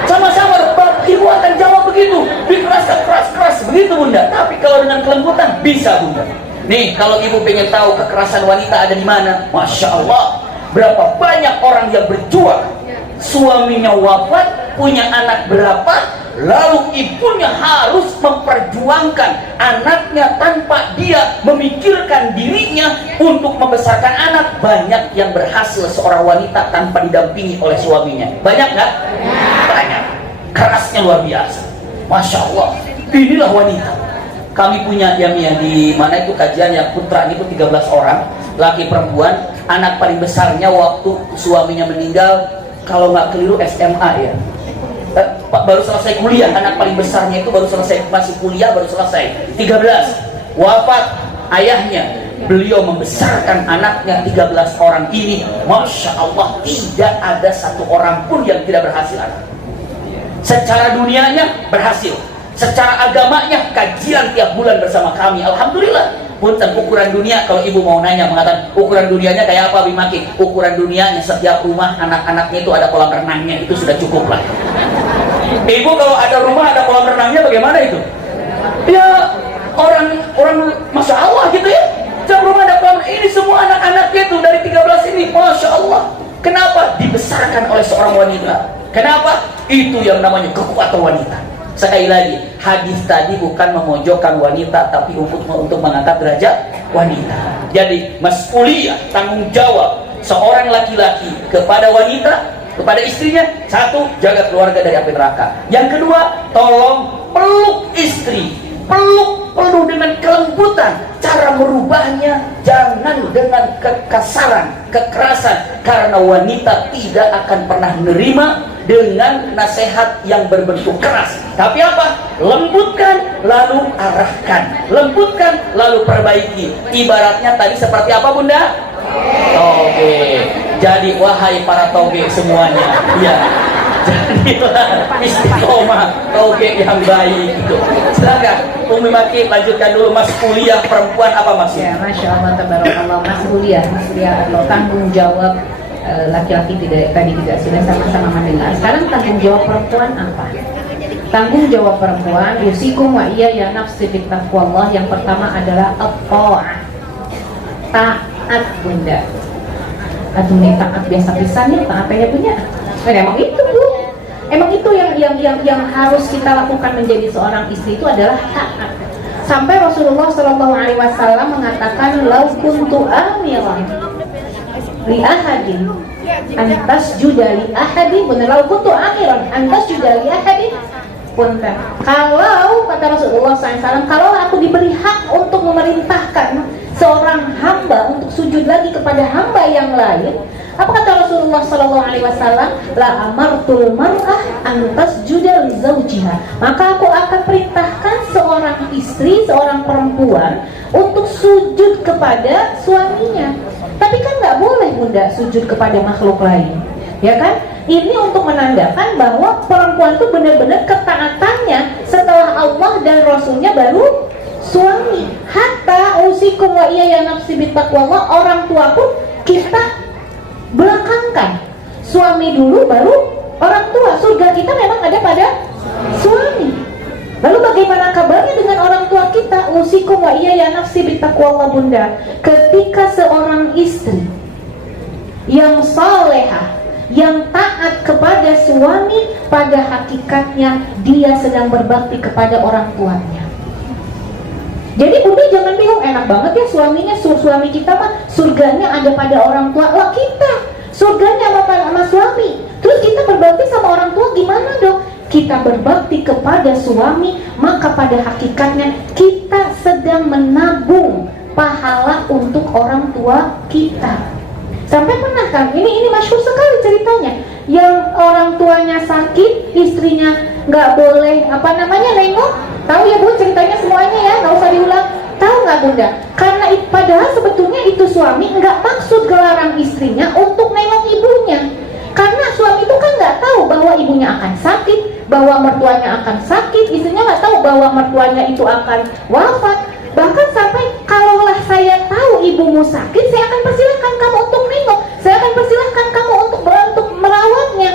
Sama-sama ibu akan jawab begitu, dikeraskan keras begitu bunda. Tapi kalau dengan kelembutan bisa bunda. Nih kalau ibu pengen tahu kekerasan wanita ada di mana, masya Allah, berapa banyak orang yang berjuang, suaminya wafat, punya anak berapa, lalu ibunya harus memperjuangkan anaknya tanpa dia memikirkan dirinya untuk membesarkan anak. Banyak yang berhasil seorang wanita tanpa didampingi oleh suaminya. Banyak nggak? Banyak. Kerasnya luar biasa. Masya Allah. Inilah wanita. Kami punya Yamiah di mana itu kajian yang putra itu 13 orang, laki perempuan. Anak paling besarnya waktu suaminya meninggal, kalau nggak keliru SMA ya. Baru selesai kuliah, anak paling besarnya itu baru selesai, masih kuliah baru selesai 13, wafat ayahnya. Beliau membesarkan anaknya 13 orang ini, masya Allah, tidak ada satu orang pun yang tidak berhasil. Secara dunianya berhasil, secara agamanya kajian tiap bulan bersama kami, alhamdulillah. Punten ukuran dunia, kalau ibu mau nanya mengatakan ukuran dunianya kayak apa Bimaki? Ukuran dunianya setiap rumah anak-anaknya itu ada kolam renangnya, itu sudah cukup lah. Ibu kalau ada rumah ada kolam renangnya bagaimana itu? Ya orang masya Allah gitu ya. Setiap rumah ada kolam. Ini semua anak-anaknya itu dari 13 ini, masya Allah. Kenapa? Dibesarkan oleh seorang wanita. Kenapa? Itu yang namanya kekuatan wanita. Sekali lagi, hadis tadi bukan memojokkan wanita, tapi untuk mengangkat derajat wanita. Jadi mas'uliyah, tanggung jawab seorang laki-laki kepada wanita, kepada istrinya, satu, jaga keluarga dari api neraka. Yang kedua, tolong peluk istri, peluk penuh dengan kelembutan. Cara merubahnya jangan dengan kekasaran, kekerasan, karena wanita tidak akan pernah menerima dengan nasihat yang berbentuk keras. Tapi apa? Lembutkan lalu arahkan, lembutkan lalu perbaiki. Ibaratnya tadi seperti apa bunda? Toge. Jadi wahai para toge semuanya, ya, jadilah istiqomah toge yang baik itu. Silakan Umi Maki lanjutkan dulu. Mas kuliah perempuan apa Mas? Ya, masya Allah, tabarakallah. Mas kuliah atau tanggung jawab laki-laki tadi tidak sudah sama-sama mendengar. Sekarang tanggung jawab perempuan apa? Tanggung jawab perempuan, yusikum wa iya ya nafsi bittaqwallah. Yang pertama adalah at-ta'ah, taat bunda. Atau taat biasa pisannya, taat aja punya. Emang itu bu, emang itu yang harus kita lakukan menjadi seorang istri, itu adalah taat. Sampai Rasulullah SAW mengatakan, lau kuntu amiran li ahadin antas juda li ahadin, benar, lau kuntu amiran antas juda li ahadin. Punten. Kalau kata Rasulullah SAW, kalau aku diberi hak untuk memerintahkan seorang hamba untuk sujud lagi kepada hamba yang lain, apa kata Rasulullah SAW? La amartul mar'ah antas juda li zawjiha. Maka aku akan perintahkan seorang istri, seorang perempuan untuk sujud kepada suaminya. Tapi kan nggak boleh bunda sujud kepada makhluk lain, ya kan? Ini untuk menandakan bahwa perempuan itu benar-benar ketaatannya setelah Allah dan Rasulnya baru suami. Hatta usikum wa iya ya nafsi bittaqwallah, orang tua pun kita belakangkan. Suami dulu baru orang tua. Surga kita memang ada pada suami. Lalu bagaimana kabarnya dengan orang tua kita? Usikum wa iya ya nafsi bittaqwallah bunda. Ketika seorang istri yang salehah, yang taat kepada suami, pada hakikatnya dia sedang berbakti kepada orang tuanya. Jadi bunda jangan bingung, enak banget ya suaminya, suami kita mah surganya ada pada orang tua. Lah kita surganya sama suami, terus kita berbakti sama orang tua gimana dong? Kita berbakti kepada suami, maka pada hakikatnya kita sedang menabung pahala untuk orang tua kita. Sampai pernah kan, ini masyhur sekali ceritanya, yang orang tuanya sakit, istrinya nggak boleh nengok. Tahu ya Bu ceritanya semuanya ya, nggak usah diulang. Tahu nggak Bunda? Karena padahal sebetulnya itu suami nggak maksud gelarang istrinya untuk nengok ibunya. Karena suami itu kan nggak tahu bahwa ibunya akan sakit, bahwa mertuanya akan sakit, istrinya nggak tahu bahwa mertuanya itu akan wafat. Bahkan sampai kalaulah saya tahu ibumu sakit, saya akan persilahkan kamu untuk nengok, saya akan persilahkan kamu untuk merawatnya.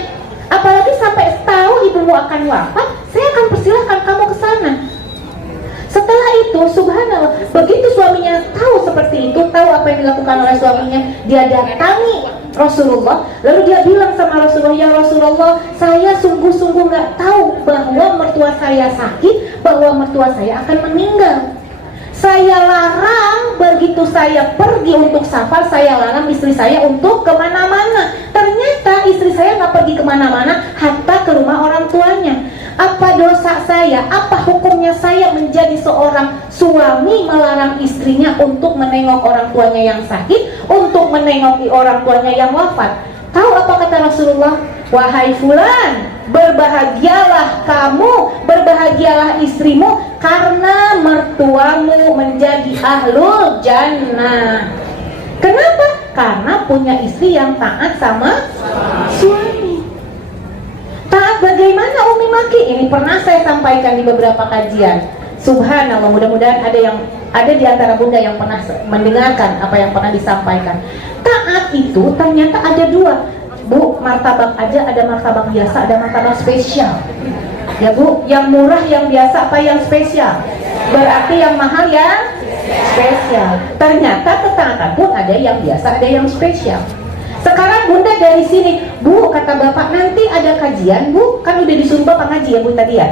Apalagi sampai tahu ibumu akan wafat, saya akan persilahkan kamu ke sana. Setelah itu, subhanallah, begitu suaminya tahu seperti itu, tahu apa yang dilakukan oleh suaminya, dia datangi Rasulullah, lalu dia bilang sama Rasulullah, ya Rasulullah, saya sungguh-sungguh nggak tahu bahwa mertua saya sakit, bahwa mertua saya akan meninggal. Saya larang begitu saya pergi untuk safar, saya larang istri saya untuk kemana-mana. Ternyata istri saya nggak pergi kemana-mana, hatta ke rumah orang tuanya. Apa dosa saya? Apa hukumnya saya menjadi seorang suami melarang istrinya untuk menengok orang tuanya yang sakit, untuk menengoki orang tuanya yang wafat? Tahu apa kata Rasulullah? Wahai fulan, berbahagialah kamu, berbahagialah istrimu, karena mertuamu menjadi ahlul jannah. Kenapa? Karena punya istri yang taat sama suami. Taat bagaimana Umi Maki? Ini pernah saya sampaikan di beberapa kajian. Subhanallah, mudah-mudahan ada di antara Bunda yang pernah mendengarkan apa yang pernah disampaikan. Taat itu ternyata ada dua. Bu, martabak aja ada martabak biasa, ada martabak spesial. Ya Bu, yang murah yang biasa apa yang spesial? Berarti yang mahal yang spesial. Ternyata ketaatan pun ada yang biasa, ada yang spesial. Sekarang Bunda dari sini, Bu, kata Bapak nanti ada kajian, Bu, kan udah disuruh Bapak ngaji ya Bu tadi ya?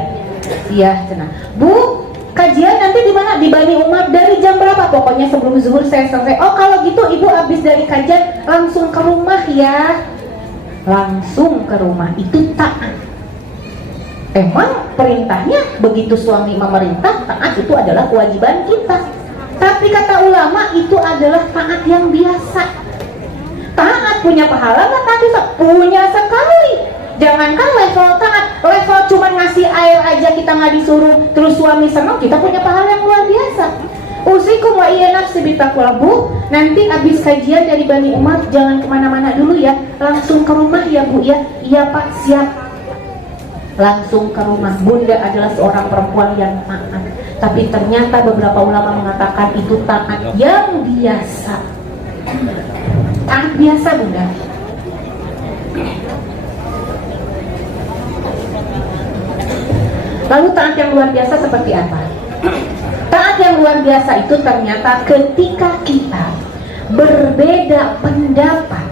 Iya, tenang. Bu, kajian nanti di mana? Di Bani Umar. Dari jam berapa? Pokoknya sebelum zuhur saya selesai. Oh, kalau gitu Ibu habis dari kajian langsung ke rumah ya. Langsung ke rumah, itu taat. Emang perintahnya begitu suami memerintah, taat itu adalah kewajiban kita. Tapi kata ulama itu adalah taat yang biasa. Taat punya pahala nggak? Tapi punya sekali. Jangankan level taat, level cuma ngasih air aja kita nggak disuruh, terus suami senang, kita punya pahala yang luar biasa. Usikum wa iya nafsi bittaqwa. Bu, nanti abis kajian dari Bani Umar jangan kemana-mana dulu ya, langsung ke rumah ya Bu ya. Iya Pak, siap. Langsung ke rumah. Bunda adalah seorang perempuan yang taat, tapi ternyata beberapa ulama mengatakan itu taat yang biasa. Taat biasa Bunda. Lalu taat yang luar biasa seperti apa? Taat yang luar biasa itu ternyata ketika kita berbeda pendapat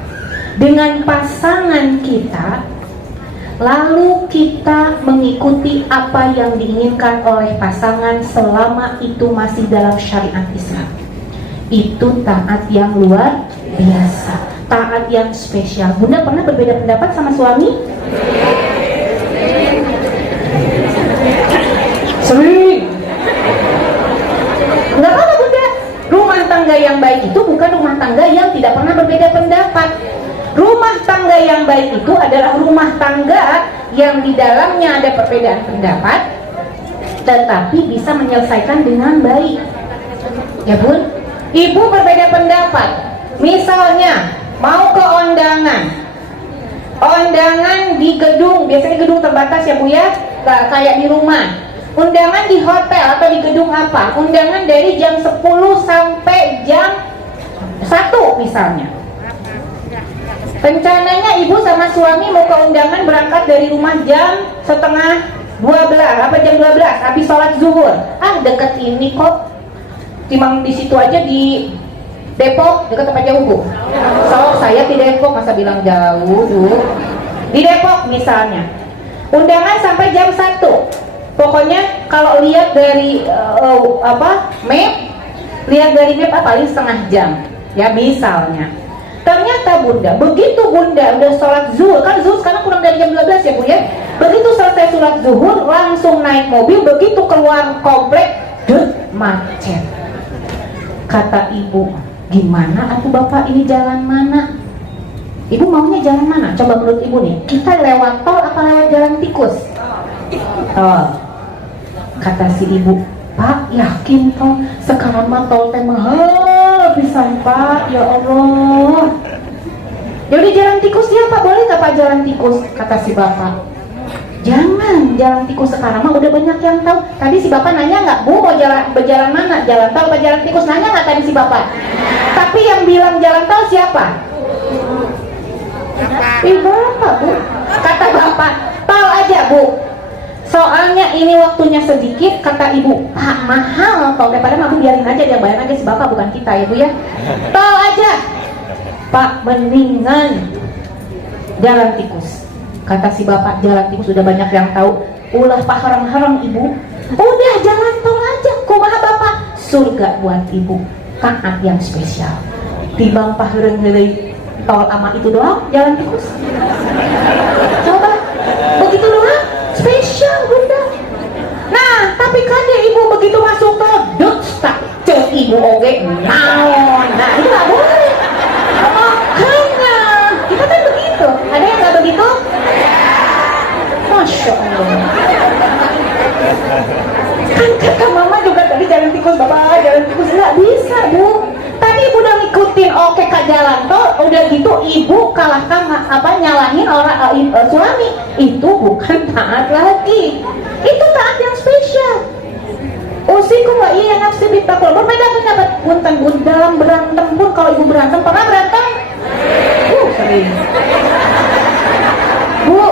dengan pasangan kita, lalu kita mengikuti apa yang diinginkan oleh pasangan selama itu masih dalam syariat Islam. Itu taat yang luar biasa, taat yang spesial. Bunda pernah berbeda pendapat sama suami? Sering. Enggak apa-apa Bunda. Rumah tangga yang baik itu bukan rumah tangga yang tidak pernah berbeda pendapat. Rumah tangga yang baik itu adalah rumah tangga yang di dalamnya ada perbedaan pendapat, tetapi bisa menyelesaikan dengan baik. Ya Bun, Ibu berbeda pendapat. Misalnya mau ke undangan di gedung, biasanya gedung terbatas ya Bu ya, kayak di rumah. Undangan di hotel atau di gedung apa? Undangan dari jam 10 sampai jam 1 misalnya. Rencananya ibu sama suami mau ke undangan berangkat dari rumah jam setengah 12 apa jam 12 habis sholat zuhur. Ah deket ini kok, timbang di situ aja di Depok, dekat tempat jauh Bu. So saya di Depok, masa bilang jauh Bu. Di Depok misalnya. Undangan sampai jam 1. Pokoknya kalau lihat dari map, lihat dari map paling setengah jam ya misalnya. Ternyata Bunda, begitu Bunda udah sholat zuhur, kan zuhur sekarang kurang dari jam 12 ya Bu ya. Begitu selesai sholat zuhur langsung naik mobil, begitu keluar komplek, macet. Kata ibu, gimana atuh Bapak ini jalan mana? Ibu maunya jalan mana? Coba menurut ibu nih, kita lewat tol apa lewat jalan tikus? Oh, kata si ibu, Pak, yakin tol? Sekarang mah tol teh mahal pisan Pak, ya Allah. Jadi jalan tikus ya Pak, boleh nggak Pak jalan tikus? Kata si bapak, jangan jalan tikus sekarang mah udah banyak yang tahu. Tadi si bapak nanya nggak, Bu mau berjalan mana? Jalan tol apa jalan tikus? Nanya nggak tadi si bapak? Tapi yang bilang jalan tol siapa? Ibu bapak Bu. Kata bapak, tol aja Bu. Soalnya ini waktunya sedikit. Kata ibu, Pak mahal tol. Daripada mah biarin aja, dia bayar aja si bapak, bukan kita ya Bu ya. Tol aja Pak, mendingan jalan tikus. Kata si bapak, jalan tikus sudah banyak yang tahu. Ulah paharang-harang ibu. Udah jalan tol aja. Kumaha bapak? Surga buat ibu. Taat yang spesial. Timbang pahareng-hareng tol ama itu doang, jalan tikus. Coba, begitu doang, spesial bunda. Nah, tapi kan ya ibu begitu masuk tol, duk, tak cek ibu oge, naon. Nah, itu nggak boleh. Makanya kita kan begitu. Ada yang nggak begitu? Masya Allah. Kan kata mama juga tadi jalan tikus, bapak jalan tikus, nggak bisa Bu. Tadi ibu udah ngikutin oke ke jalan tol, udah gitu ibu kalahkan nyalahin orang suami. Itu bukan taat lagi, itu taat yang spesial. Usiku nggak iya nafsi bitakul. Berbeda pendapat punten Bu dalam berantem pun. Kalau ibu berantem, pernah berantem? Sering. Bu,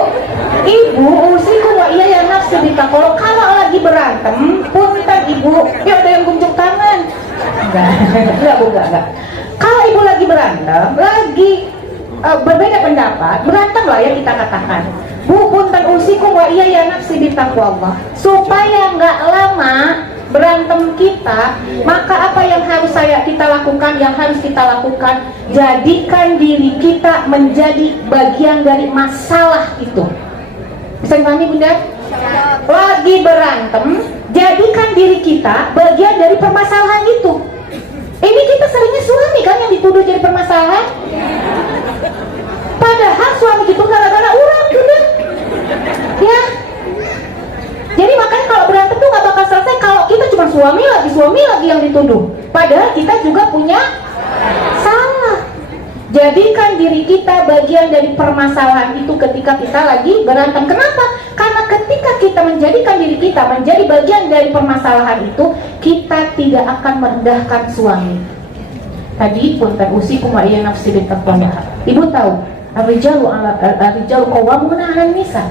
ibu usiku nggak iya ya nafsi bitakul. Kalau lagi berantem, punten ibu, ya ada yang gunjung tangan. Enggak Bu, enggak. Kalau ibu lagi berantem, lagi berbeda pendapat, berantem lah ya kita katakan. Bu, punten usiku wa iya ya nafsi bitaqwallah. Supaya nggak lama berantem kita, maka apa yang harus kita lakukan, yang harus kita lakukan, jadikan diri kita menjadi bagian dari masalah itu. Bisa dipahami Bunda? Lagi berantem, jadikan diri kita bagian dari permasalahan itu. Ini kita seringnya suami kan yang dituduh jadi permasalahan. Padahal suami itu gara-gara orang Bunda. Ya. Jadi makanya kalau berantem tuh gak bakal selesai kalau kita cuma suami lagi yang dituduh. Padahal kita juga punya salah. Jadikan diri kita bagian dari permasalahan itu ketika kita lagi berantem. Kenapa? Karena ketika kita menjadikan diri kita menjadi bagian dari permasalahan itu, kita tidak akan merendahkan suami. Tadi punten usikum wa iya nafsi bittaqwa. Ibu tahu, ar-rijalu qawwamuna 'alan nisa.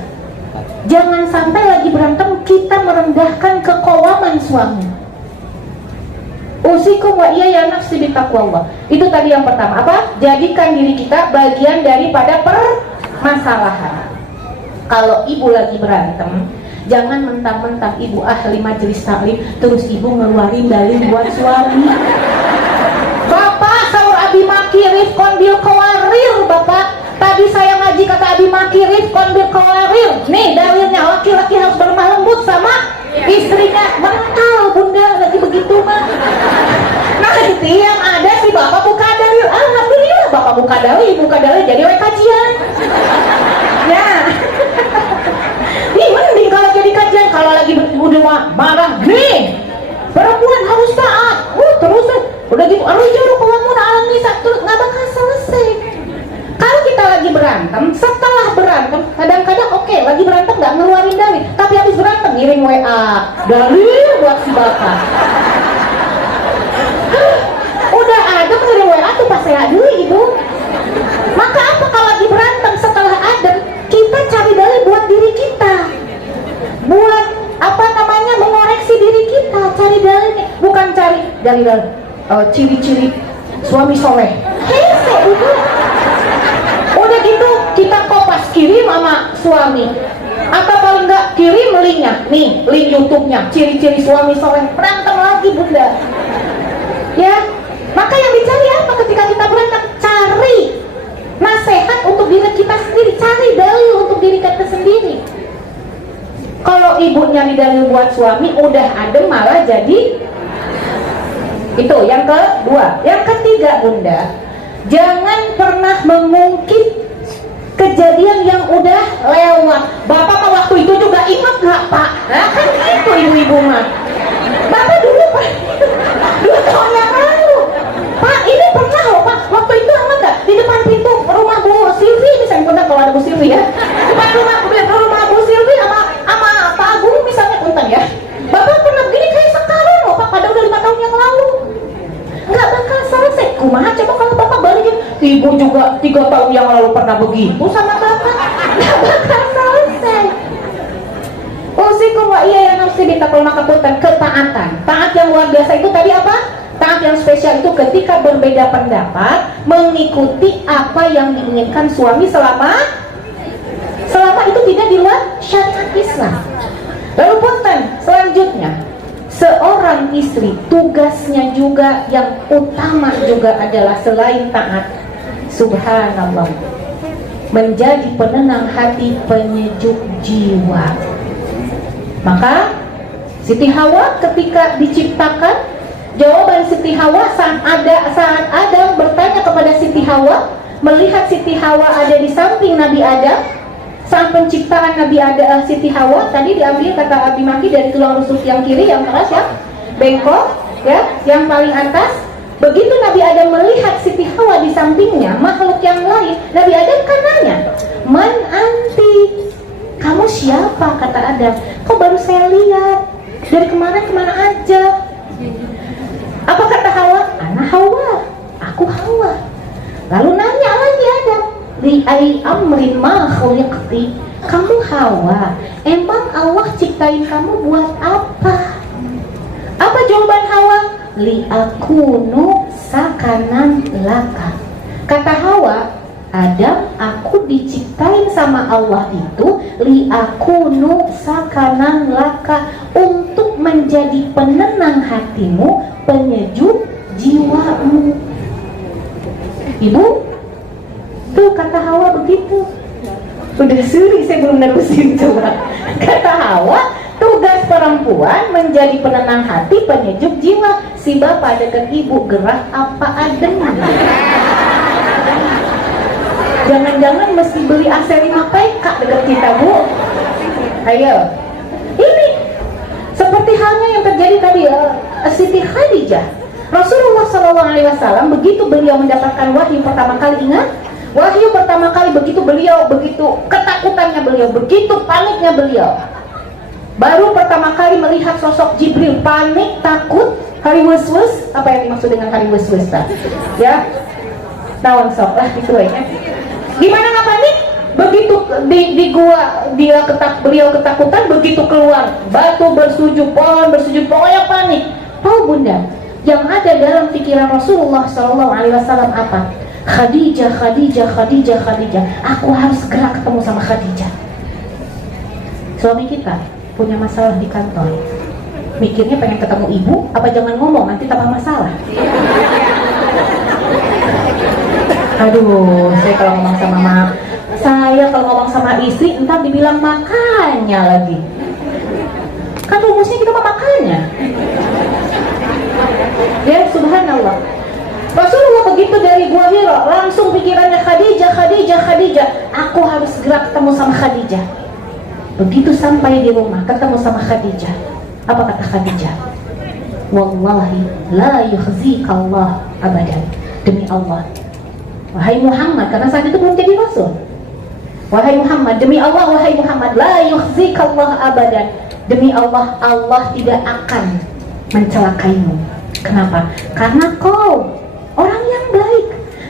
Jangan sampai lagi berantem kita merendahkan keqawaman suami. Usikum wa iya ya nafsi bittaqwa. Itu tadi yang pertama. Apa? Jadikan diri kita bagian daripada permasalahan. Kalau ibu lagi berantem, jangan mentang-mentang ibu ahli majelis taklim terus ibu ngeluarin dalil buat suami. Bapak, saur abi maki rifkon bil kawarir. Bapak, tadi saya ngaji kata abi maki rifkon bil kawarir. Nih dalilnya, laki-laki harus berlemah lembut sama istrinya. Mental Bunda lagi begitu mah. Nanti yang ada si bapak buka dalil. Alhamdulillah bapak buka dalil jadi kajian. Ya. Nih mending kalau jadi kajian, kalau lagi udah marah nih perempuan harus taat. Terus udah gitu ar-rijalu qawwamuna 'alan nisa, terus nggak bakal selesai. Kalau kita lagi berantem, setelah berantem kadang-kadang oke, lagi berantem nggak ngeluarin dalil, tapi habis berantem ngirim WA dalil buat si bapak. Udah adem ngirim WA tuh pas saya dulu ibu. Maka apa kalau lagi berantem setelah adem, kita cari dalil buat diri kita, buat mengoreksi diri kita, cari dalilnya, bukan cari dalil ciri-ciri suami soleh. Hese ibu. Udah gitu kita kopas kirim sama suami, atau paling enggak kirim linknya, nih link YouTube-nya, ciri-ciri suami soleh. Berantem lagi Bunda. Ya, maka yang dicari apa ketika kita berantem? Cari nasihat untuk diri kita sendiri, cari dalil untuk diri kita sendiri. Kalau ibu nyari dalil buat suami, udah adem malah jadi itu. Yang kedua, yang ketiga Bunda, Jangan pernah mengungkit kejadian yang udah lewat. Bapak mah waktu itu juga ingat nggak Pak? Nah, kan itu ibu-ibu mah. Bapak dulu Pak, 2 tahun yang lalu. Pak, ini pernah loh Pak. Waktu itu aman nggak? Di depan pintu rumah Bu Silvi, misalnya punten kalau ada Bu Silvi ya. Depan rumah Bu Silvi sama Pak Agung misalnya punten ya. Bapak pernah begini kayak sekarang loh Pak. Pada udah 5 tahun yang lalu. Nggak bakal selesai. Kumaha coba kalau Bapak balikin. Ibu juga 3 tahun yang lalu pernah begitu sama Bapak. Nggak bakal selesai. Usikum wa iya yang harus diminta makaputan ketaatan. Taat yang luar biasa itu tadi apa? Taat yang spesial itu ketika berbeda pendapat mengikuti apa yang diinginkan suami selama itu tidak di luar syariat Islam. Lalu punten selanjutnya, seorang istri tugasnya juga yang utama juga adalah selain taat, subhanallah, menjadi penenang hati, penyejuk jiwa. Maka Siti Hawa ketika diciptakan, jawaban Siti Hawa saat Adam bertanya kepada Siti Hawa, melihat Siti Hawa ada di samping Nabi Adam, saat penciptaan Nabi Adam, Siti Hawa tadi diambil kata Abi Maki dari tulang rusuk yang kiri, yang keras ya, bengkok ya, yang paling atas. Begitu Nabi Adam melihat Siti Hawa di sampingnya, makhluk yang lain, Nabi Adam kan nanya, "Man anti?" Kamu siapa? Kata Adam. Kok baru saya lihat? Dari kemarin kemana aja? Apa kata Hawa? Ana Hawa. Aku Hawa. Lalu nanya lagi Adam, li ai amrin ma khuliqti. Kamu Hawa. Emang Allah ciptain kamu buat apa? Apa jawaban Hawa? Li akunu sakanan laka. Kata Hawa, Adam, aku diciptain sama Allah itu li akunu sakanan laka, untuk menjadi penenang hatimu, penyejuk jiwamu. Ibu, tuh kata Hawa begitu. Udah suri saya belum nerusin coba. Kata Hawa, tugas perempuan menjadi penenang hati, penyejuk jiwa. Si bapak dekat ibu gerah apa adanya. Jangan-jangan mesti beli AC 5 PK dekat kita Bu. Ayo. Ini seperti halnya yang terjadi tadi Siti Khadijah. Rasulullah SAW begitu beliau mendapatkan wahyu pertama kali, ingat? Wahyu pertama kali begitu ketakutannya beliau, begitu paniknya beliau. Baru pertama kali melihat sosok Jibril, panik, takut, hari waswas. Apa yang dimaksud dengan hari waswas? Ya. Naon sok lah gitu ya. Gimana nggak panik? Begitu di gua beliau ketakutan, begitu keluar batu bersujud, pohon bersujud, pokoknya panik. Tahu Bunda, yang ada dalam pikiran Rasulullah SAW apa? Khadijah. Aku harus segera ketemu sama Khadijah. Suami kita punya masalah di kantor, mikirnya pengen ketemu ibu, apa jangan ngomong nanti tambah masalah. Aduh, saya kalau ngomong sama istri entar dibilang makannya lagi. Kan rumusnya kita mau makannya. Ya subhanallah. Rasulullah begitu dari Gua Hira, langsung pikirannya Khadijah. Aku harus segera ketemu sama Khadijah. Begitu sampai di rumah, ketemu sama Khadijah. Apa kata Khadijah? Wallahi la yukhzikallah abadan. Demi Allah, wahai Muhammad, karena saat itu belum jadi Rasul. Wahai Muhammad, demi Allah, wahai Muhammad, la yukhzikallah abadan. Demi Allah, Allah tidak akan mencelakaimu. Kenapa? Karena kau orang yang baik,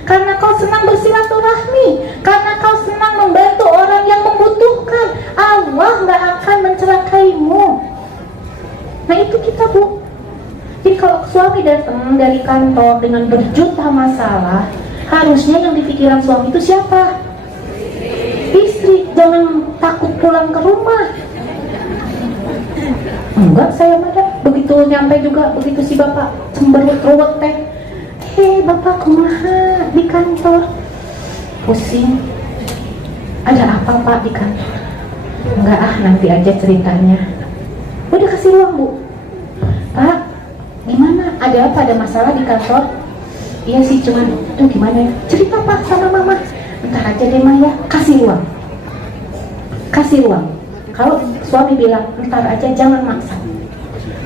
karena kau senang bersilaturahmi, karena kau senang membantu orang yang membutuhkan. Allah nggak akan mencelakaimu. Nah itu kita Bu. Jadi kalau suami datang dari kantor dengan berjuta masalah, harusnya yang di pikiran suami itu siapa? Istri. Jangan takut pulang ke rumah. Enggak, saya madam. Begitu nyampe juga, begitu si bapak cemberut-ruwet teh. Bapak kumaha di kantor? Pusing. Ada apa Pak di kantor? Enggak nanti aja ceritanya. Udah kasih ruang Bu. Pak, gimana? Ada apa? Ada masalah di kantor? Iya sih, cuman tuh gimana ya, cerita Pak sama Mama. Bentar aja deh Mah ya, kasih ruang. Kasih ruang. Kalau suami bilang entar aja, jangan maksa.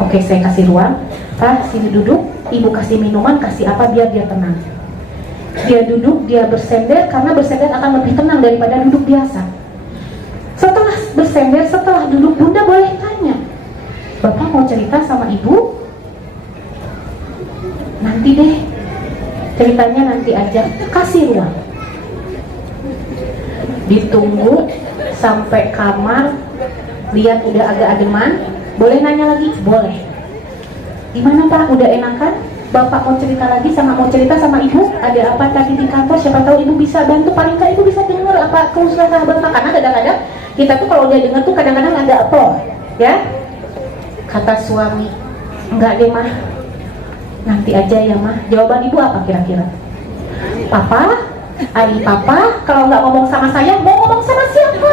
Oke, saya kasih ruang. Pak, sini duduk, ibu kasih minuman, kasih apa biar dia tenang. Dia duduk, dia bersender, karena bersender akan lebih tenang daripada duduk biasa. Setelah bersender, setelah duduk, Bunda boleh tanya, Bapak mau cerita sama ibu? Nanti deh, ceritanya nanti aja. Kasih ruang. Ditunggu sampai kamar, lihat udah agak ademan, boleh nanya lagi? Boleh. Gimana Pak, udah enakan? Bapak mau cerita lagi mau cerita sama ibu? Ada apa tadi di kantor? Siapa tahu ibu bisa bantu, paling nggak ibu bisa dengar apa kerusuhan sahabat Pak. Karena kadang-kadang kita tuh kalau udah dengar tuh kadang-kadang agak plong, ya. Kata suami, enggak deh Mah, nanti aja ya Mah. Jawaban ibu apa kira-kira? Papa, adik Papa, kalau nggak ngomong sama saya, mau ngomong sama siapa?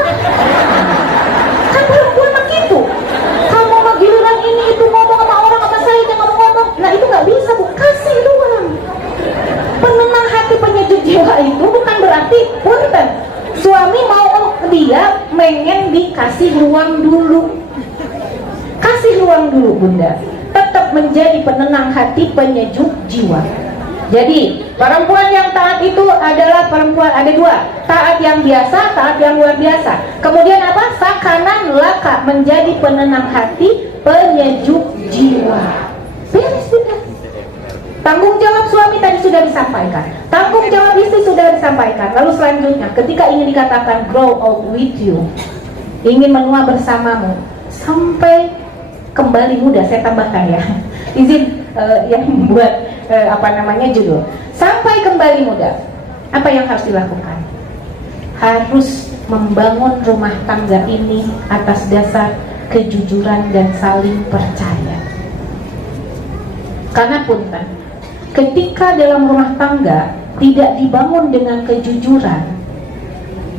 Kan perempuan mah gitu. Kamu mah giliran ini itu ngomong sama orang, sama saya jangan ngomong. Nah itu nggak bisa Bu, kasih ruang. Penenang hati, penyejuk jiwa itu bukan berarti punten. Suami mau dia pengen dikasih ruang dulu. Kasih ruang dulu Bunda, tetap menjadi penenang hati, penyejuk jiwa. Jadi perempuan yang taat itu adalah perempuan, ada dua, taat yang biasa, taat yang luar biasa. Kemudian apa? Sakanan laka, menjadi penenang hati, penyejuk jiwa. Beres Bunda. Tanggung jawab suami tadi sudah disampaikan, tanggung jawab istri sudah disampaikan. Lalu selanjutnya ketika ingin dikatakan grow old with you, ingin menua bersamamu sampai kembali muda, saya tambahkan ya, izin yang membuat judul sampai kembali muda. Apa yang harus dilakukan? Harus membangun rumah tangga ini atas dasar kejujuran dan saling percaya. Karena punten, ketika dalam rumah tangga tidak dibangun dengan kejujuran,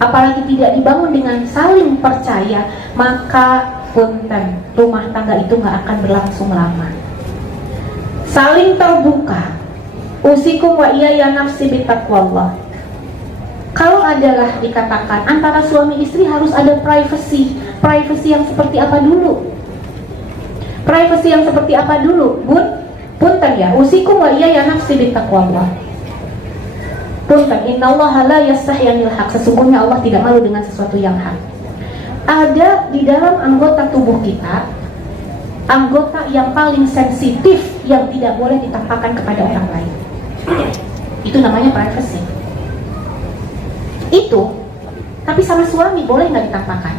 apalagi tidak dibangun dengan saling percaya, maka punten, rumah tangga itu nggak akan berlangsung lama. Saling terbuka. Usikum wa iyaya nafsi bitaqwallah. Kalau adalah dikatakan antara suami istri harus ada privacy. Privacy yang seperti apa dulu? Privacy yang seperti apa dulu? Punten ya. Usikum wa iyaya nafsi bitaqwallah. Punten, innallaha la yastahyanil haq. Sesungguhnya Allah tidak malu dengan sesuatu yang hak. Ada di dalam anggota tubuh kita, anggota yang paling sensitif yang tidak boleh ditampakkan kepada orang lain. Itu namanya privacy. Itu, tapi sama suami boleh nggak ditampakkan?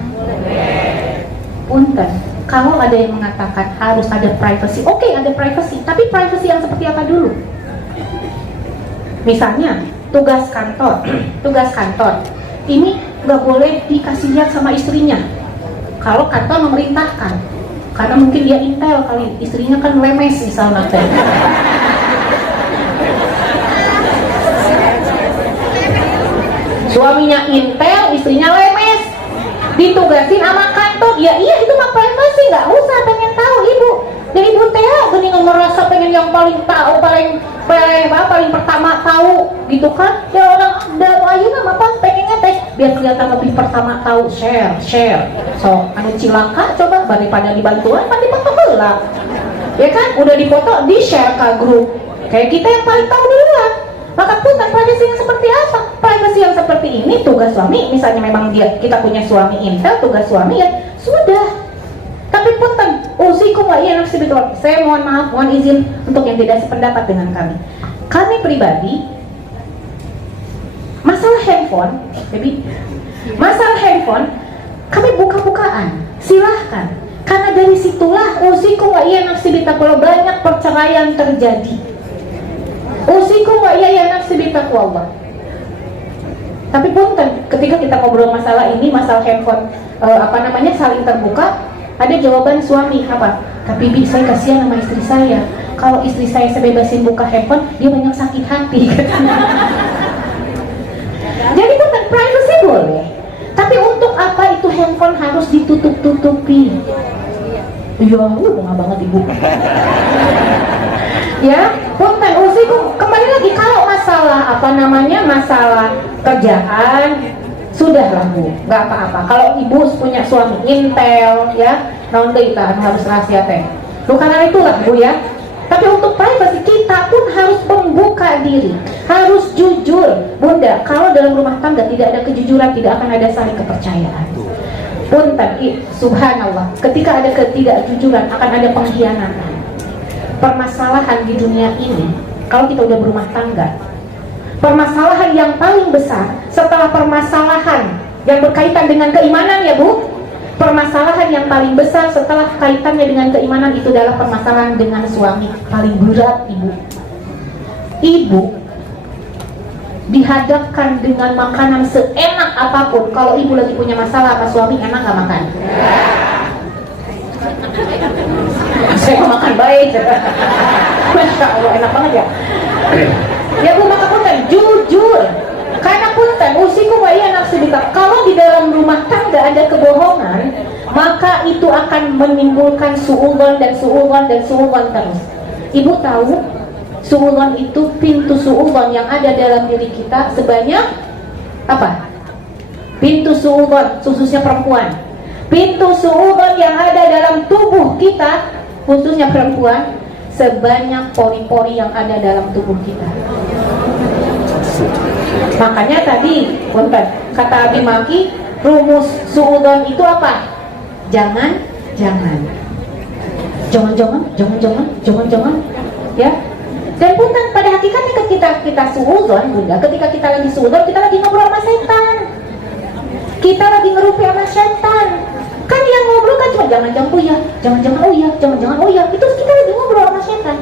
Punten, kalau ada yang mengatakan harus ada privacy, oke, ada privacy, tapi privacy yang seperti apa dulu? Misalnya tugas kantor, ini nggak boleh dikasih lihat sama istrinya. Kalau kantor memerintahkan, karena mungkin dia intel kali, istrinya kan lemes misalnya. Suaminya intel, istrinya lemes, ditugasin sama kantor, ya iya itu mah privacy, nggak usah pengen tahu ibu. Dan ibu Tea gini ngerasa pengen yang paling tahu, paling pertama tahu gitu kan? Ya orang dari ayeuna mah apa pengennya teh biar kelihatan lebih pertama tahu, share. So anu cilaka coba daripada dibantuan kan dipoto heula. Ya kan udah dipoto di share ke grup. Kayak kita yang paling tahu duluan. Maka punten privacy yang seperti apa? Privacy yang seperti ini tugas suami, misalnya memang kita punya suami intel, tugas suami ya sudah. Tapi punten, usikum wa iyaya nafsi bitaqwallah. Saya mohon izin untuk yang tidak sependapat dengan kami. Kami pribadi, masalah handphone, kami buka-bukaan, silahkan. Karena dari situlah usikum wa iyaya nafsi bitaqwallah, banyak perceraian terjadi. Usikum wa iyaya nafsi bitaqwallah. Tapi punten, ketika kita ngobrol masalah ini, masalah handphone, saling terbuka, ada jawaban suami apa? Tapi Bi, saya kasihan sama istri saya. Kalau istri saya bebasin buka handphone, dia banyak sakit hati. Jadi punten, privacy boleh. Tapi untuk apa itu handphone harus ditutup-tutupi? Iya, bunga banget ibu. Ya, punten, usikum. Kembali lagi, kalau masalah kerjaan, sudahlah Bu, nggak apa-apa. Kalau ibu punya suami intel ya, naon deui tah harus rahasia teh. Karena itulah Bu ya. Tapi untuk privasi kita pun harus membuka diri, harus jujur. Bunda, kalau dalam rumah tangga tidak ada kejujuran, tidak akan ada saling kepercayaan. Punten, subhanallah, ketika ada ketidakjujuran akan ada pengkhianatan. Permasalahan di dunia ini, kalau kita udah berumah tangga, permasalahan yang paling besar setelah permasalahan yang berkaitan dengan keimanan ya Bu, permasalahan yang paling besar setelah kaitannya dengan keimanan itu adalah permasalahan dengan suami. Paling berat ibu. Ibu dihadapkan dengan makanan seenak apapun. Kalau ibu lagi punya masalah sama suami, enak gak makan? Saya mau makan baik. Masya Allah, enak banget ya. Ya Bu, maka punten, jujur. Karena punten, usiku wa iya nafsi bika. Kalau di dalam rumah tangga ada kebohongan, maka itu akan menimbulkan suudzon dan suudzon dan suudzon terus. Ibu tahu, suudzon itu pintu suudzon yang ada dalam diri kita sebanyak apa? Pintu suudzon, khususnya perempuan. Pintu suudzon yang ada dalam tubuh kita, khususnya perempuan, sebanyak pori-pori yang ada dalam tubuh kita. Makanya tadi, kata Abi Maki, rumus suudzon itu apa? Jangan, ya. Dan punten, pada hakikatnya kita suudzon, Bunda, ketika kita lagi suudzon, kita lagi ngobrol sama setan, kita lagi ngerupi sama setan. Kan yang ngobrol kan cuma jangan-jangan oh ya, itu kita lagi ngobrol sama setan.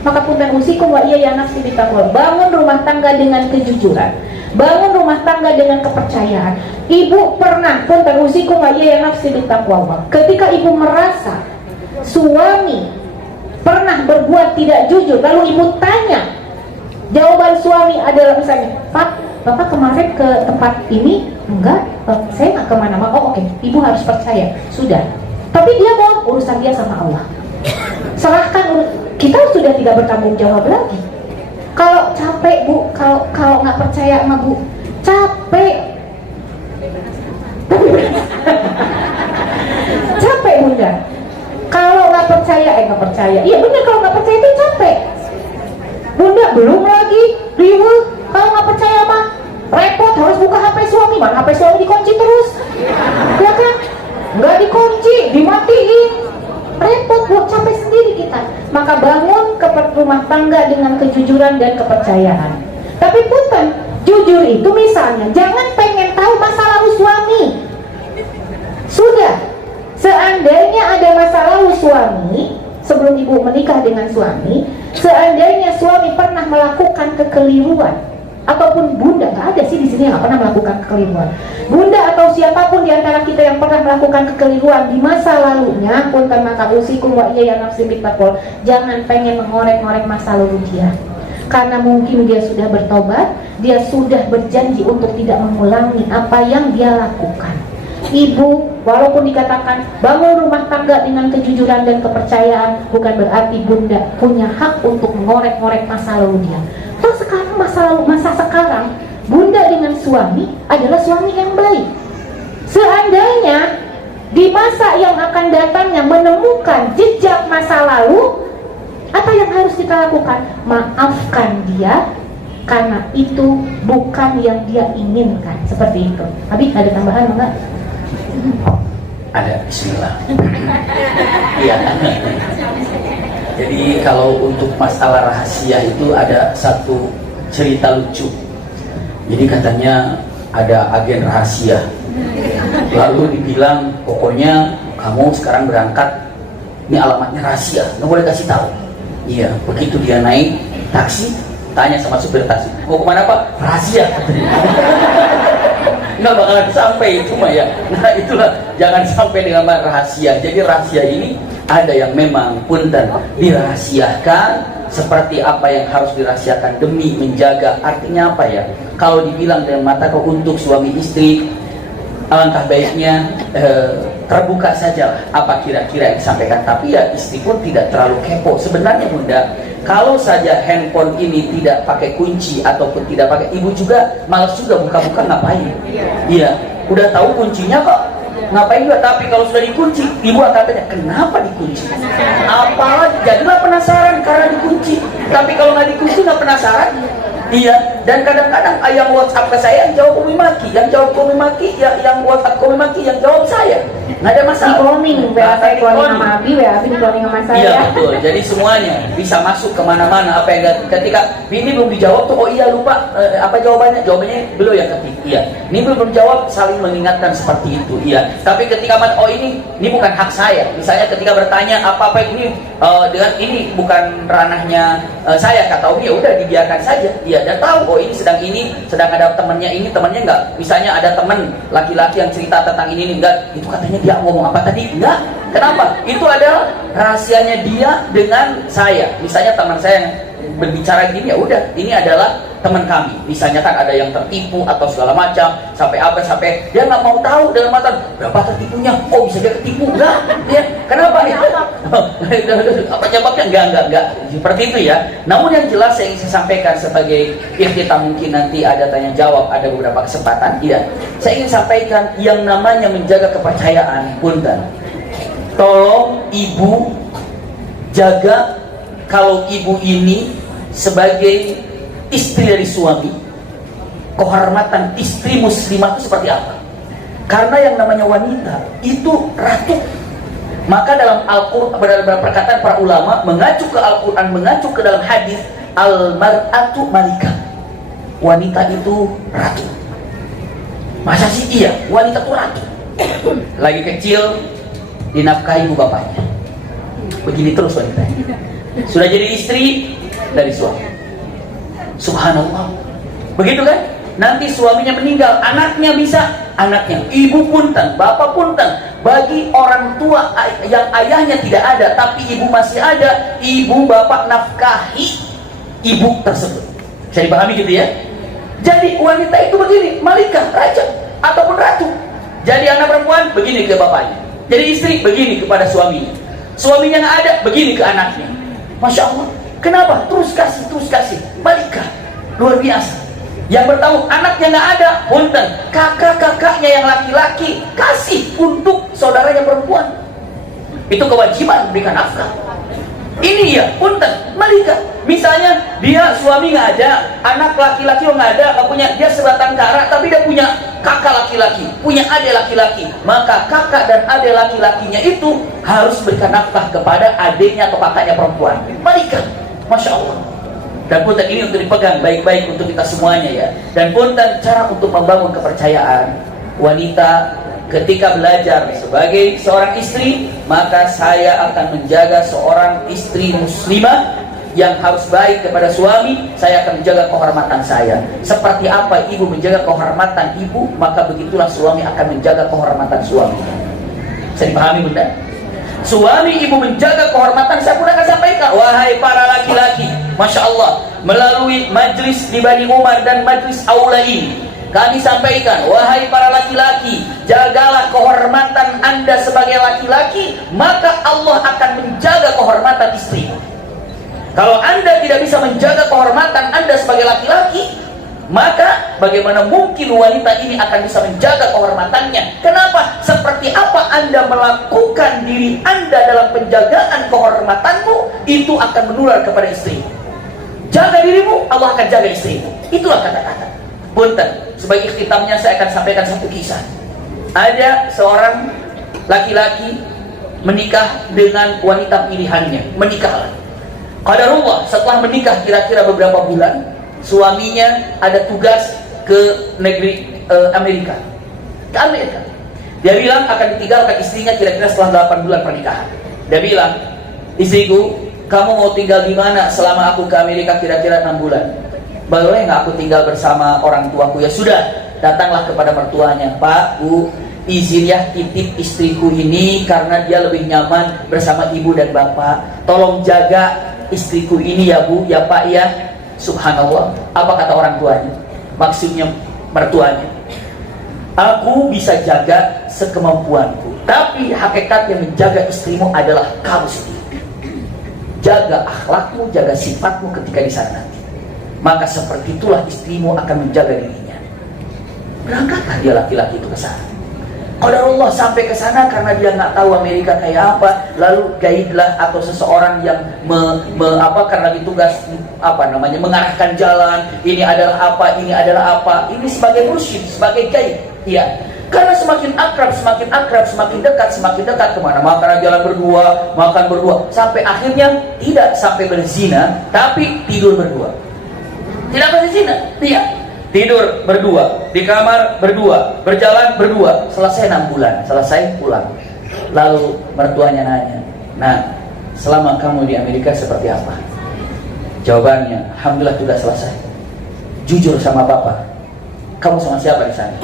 Maka punten usikum wa iya ya nafsi bitaqwa. Bangun rumah tangga dengan kejujuran, bangun rumah tangga dengan kepercayaan. Ibu pernah, punten usikum wa iya ya nafsi bitaqwa, ketika ibu merasa suami pernah berbuat tidak jujur, lalu ibu tanya, jawaban suami adalah misalnya, Pak, Bapak kemarin ke tempat ini? Enggak, saya nggak kemana-mana. Oh oke, ibu harus percaya, sudah. Tapi dia mau urusan dia sama Allah. Serahkan, kita sudah tidak bertanggung jawab lagi. Kalau capek Bu, kalau nggak percaya sama Bu, capek. Capek Bunda. Kalau nggak percaya, iya benar, kalau nggak percaya itu capek. Bunda, belum lagi riweuh. Kalau nggak percaya mah repot, harus buka HP suami, mana HP suami dikunci terus, ya kan? Nggak dikunci, dimatiin, repot, buat capek sendiri kita. Maka bangun ke rumah tangga dengan kejujuran dan kepercayaan. Tapi punten, jujur itu misalnya jangan pengen tahu masa lalu suami. Sudah, seandainya ada masa lalu suami sebelum ibu menikah dengan suami, seandainya suami pernah melakukan kekeliruan, ataupun Bunda, nggak ada sih di sini yang nggak pernah melakukan kekeliruan. Bunda atau siapapun di antara kita yang pernah melakukan kekeliruan di masa lalunya, punten maka usikum wa iya ya nafsi bitaqwa, jangan pengen mengorek-ngorek masa lalu dia. Karena mungkin dia sudah bertobat, dia sudah berjanji untuk tidak mengulangi apa yang dia lakukan. Ibu, walaupun dikatakan bangun rumah tangga dengan kejujuran dan kepercayaan, bukan berarti Bunda punya hak untuk mengorek-ngorek masa lalu dia. Toh sekarang masa sekarang Bunda dengan suami adalah suami yang baik. Seandainya di masa yang akan datangnya menemukan jejak masa lalu, apa yang harus kita lakukan? Maafkan dia, karena itu bukan yang dia inginkan. Seperti itu. Abi, ada tambahan enggak? Ada, bismillah. Iya. Jadi kalau untuk masalah rahasia itu ada satu cerita lucu. Jadi katanya ada agen rahasia, lalu dibilang pokoknya kamu sekarang berangkat, ini alamatnya rahasia, nggak boleh kasih tahu. Iya, begitu dia naik taksi, tanya sama supir taksi, mau kemana Pak? Rahasia. Nggak bakalan sampai itu mah ya. Nah itulah, jangan sampai dengan rahasia. Jadi rahasia ini ada yang memang punten dirahasiakan, seperti apa yang harus dirahasiakan demi menjaga. Artinya apa ya? Kalau dibilang dalam mata kau untuk suami istri, alangkah baiknya terbuka saja apa kira-kira yang disampaikan. Tapi ya istri pun tidak terlalu kepo. Sebenarnya Bunda, Kalau saja handphone ini tidak pakai kunci ataupun tidak pakai, ibu juga malas juga buka-buka ngapain? Iya, udah tahu kuncinya kok, ngapain juga. Tapi kalau sudah dikunci, ibu akan tanya, kenapa dikunci? Apalagi jadilah penasaran karena dikunci. Tapi kalau nggak dikunci nggak penasaran. Iya, dan kadang-kadang yang WhatsApp ke saya yang jawab Umi Maki, yang jawab Umi Maki, yang WhatsApp Umi Maki, yang jawab saya. Nggak ada masalah. Di cloning, WA saya cloning sama Abi, WA Abi di cloning sama saya. Iya betul. Jadi semuanya bisa masuk kemana-mana. Apa yang ketika ini belum dijawab tuh, oh iya lupa apa jawabannya? Jawabannya belum ya ketik. Iya. Ini belum jawab, saling mengingatkan seperti itu. Iya. Tapi ketika oh ini bukan hak saya. Misalnya ketika bertanya apa ini dengan ini bukan ranahnya saya, kata Umi, ya udah dibiarkan saja. Iya. Dan tahu oh ini sedang ada temannya enggak. Misalnya ada teman laki-laki yang cerita tentang ini enggak. Itu katanya dia ngomong apa tadi? Enggak. Kenapa? Itu adalah rahasianya dia dengan saya. Misalnya teman saya yang berbicara gini, ya udah, ini adalah teman kami. Misalnya kan ada yang tertipu atau segala macam, sampai dia nggak mau tahu dalam mata berapa tertipunya. Oh bisa dia ketipu? Enggak. Ya, kenapa? Apa jawabnya? Enggak. Seperti itu ya. Namun yang jelas yang ingin saya sampaikan sebagai kita mungkin nanti ada tanya jawab, ada beberapa kesempatan. Iya. Saya ingin sampaikan yang namanya menjaga kepercayaan. Punten. Tolong ibu jaga, kalau ibu ini sebagai istri dari suami, kehormatan istri muslimah itu seperti apa? Karena yang namanya wanita itu ratu. Maka dalam Al-Quran, dalam perkataan para ulama, mengacu ke Al-Quran, mengacu ke dalam hadis, al-mar'atu malikah, wanita itu ratu. Masa sih iya, wanita itu ratu. Lagi kecil dinafkahi ibu bapaknya, begini terus wanita. Sudah jadi istri dari suami, subhanallah, begitu kan? Nanti suaminya meninggal, anaknya ibu punten, bapak punten. Bagi orang tua yang ayahnya tidak ada tapi ibu masih ada, ibu bapak nafkahi ibu tersebut. Bisa dipahami gitu ya? Jadi wanita itu begini, malikah, raja ataupun ratu. Jadi anak perempuan begini ke bapaknya, jadi istri begini kepada suaminya, suaminya nggak ada begini ke anaknya. Masya Allah. Kenapa? Terus kasih. Malikah. Luar biasa. Yang bertanggung anaknya nggak ada, punten. Kakaknya yang laki-laki kasih untuk saudaranya perempuan. Itu kewajiban memberikan nafkah. Ini ya, punten. Malikah. Misalnya dia suami nggak ada, anak laki-laki nggak ada, nggak punya, dia sebatang kara, tapi dia punya kakak laki-laki, punya adik laki-laki, maka kakak dan adik laki-lakinya itu harus berikan nafkah kepada adiknya atau kakaknya perempuan. Malikah. Masya Allah. Dan punten ini untuk dipegang baik-baik untuk kita semuanya ya. Dan punten cara untuk membangun kepercayaan wanita ketika belajar sebagai seorang istri, maka saya akan menjaga seorang istri muslimah yang harus baik kepada suami. Saya akan menjaga kehormatan saya. Seperti apa ibu menjaga kehormatan ibu, maka begitulah suami akan menjaga kehormatan suaminya. Saya dipahami bunda? Suami ibu menjaga kehormatan, saya pun akan sampaikan, wahai para laki-laki, Masya Allah, melalui majlis di Bani Umar dan majlis aula ini, kami sampaikan, wahai para laki-laki, jagalah kehormatan anda sebagai laki-laki, maka Allah akan menjaga kehormatan istri. Kalau anda tidak bisa menjaga kehormatan anda sebagai laki-laki, maka bagaimana mungkin wanita ini akan bisa menjaga kehormatannya? Kenapa? Seperti apa anda melakukan diri anda dalam penjagaan kehormatanmu, itu akan menular kepada istri. Jaga dirimu, Allah akan jaga istrimu. Itulah kata-kata. Punten, sebagai ikhtitamnya saya akan sampaikan satu kisah. Ada seorang laki-laki menikah dengan wanita pilihannya. Menikahlah. Qadarullah, setelah menikah kira-kira beberapa bulan, suaminya ada tugas ke negeri Amerika. Ke Amerika. Dia bilang akan ditinggalkan istrinya kira-kira setelah 8 bulan pernikahan. Dia bilang, istriku, kamu mau tinggal di mana selama aku ke Amerika kira-kira 6 bulan? Boleh nggak aku tinggal bersama orang tuaku? Ya sudah, datanglah kepada mertuanya. Pak, Bu, izin ya titip istriku ini karena dia lebih nyaman bersama ibu dan bapak. Tolong jaga istriku ini ya Bu, ya Pak ya. Subhanallah, apa kata orang tuanya? Maksudnya mertuanya, aku bisa jaga sekemampuanku, tapi hakikat yang menjaga istrimu adalah kamu sendiri. jaga akhlakmu, jaga sifatmu ketika di sana nanti. Maka seperti itulah istrimu akan menjaga dirinya. Berangkatlah dia laki-laki itu ke sana. Kalau Allah sampai ke sana karena dia nggak tahu Amerika kayak apa, lalu guide-lah atau seseorang yang karena ditugas mengarahkan jalan, ini adalah apa, ini adalah apa, ini sebagai mursyid, sebagai guide, ya. Karena semakin akrab, semakin dekat kemana, makan jalan berdua, makan berdua, sampai akhirnya tidak sampai berzina, tapi tidur berdua. Tidak berzina, iya. Tidur berdua, di kamar berdua, berjalan berdua, selesai 6 bulan, selesai pulang. Lalu mertuanya nanya, nah selama kamu di Amerika seperti apa? Jawabannya, alhamdulillah sudah selesai. Jujur sama Bapak, kamu sama siapa di sana?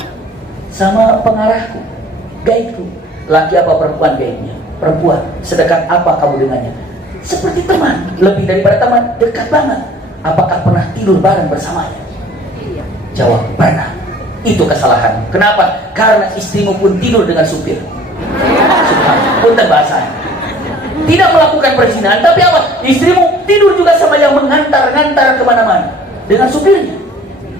Sama pengarahku, guide-ku. Laki apa perempuan guide-nya? Perempuan. Sedekat apa kamu dengannya? Seperti teman, lebih daripada teman, dekat banget. Apakah pernah tidur bareng bersamanya? Jawab, pernah. Itu kesalahan. Kenapa? Karena istrimu pun tidur dengan supir. Punten bahasanya. Tidak melakukan perzinahan, tapi apa? Istrimu tidur juga sama yang mengantar-ngantar kemana-mana dengan supirnya.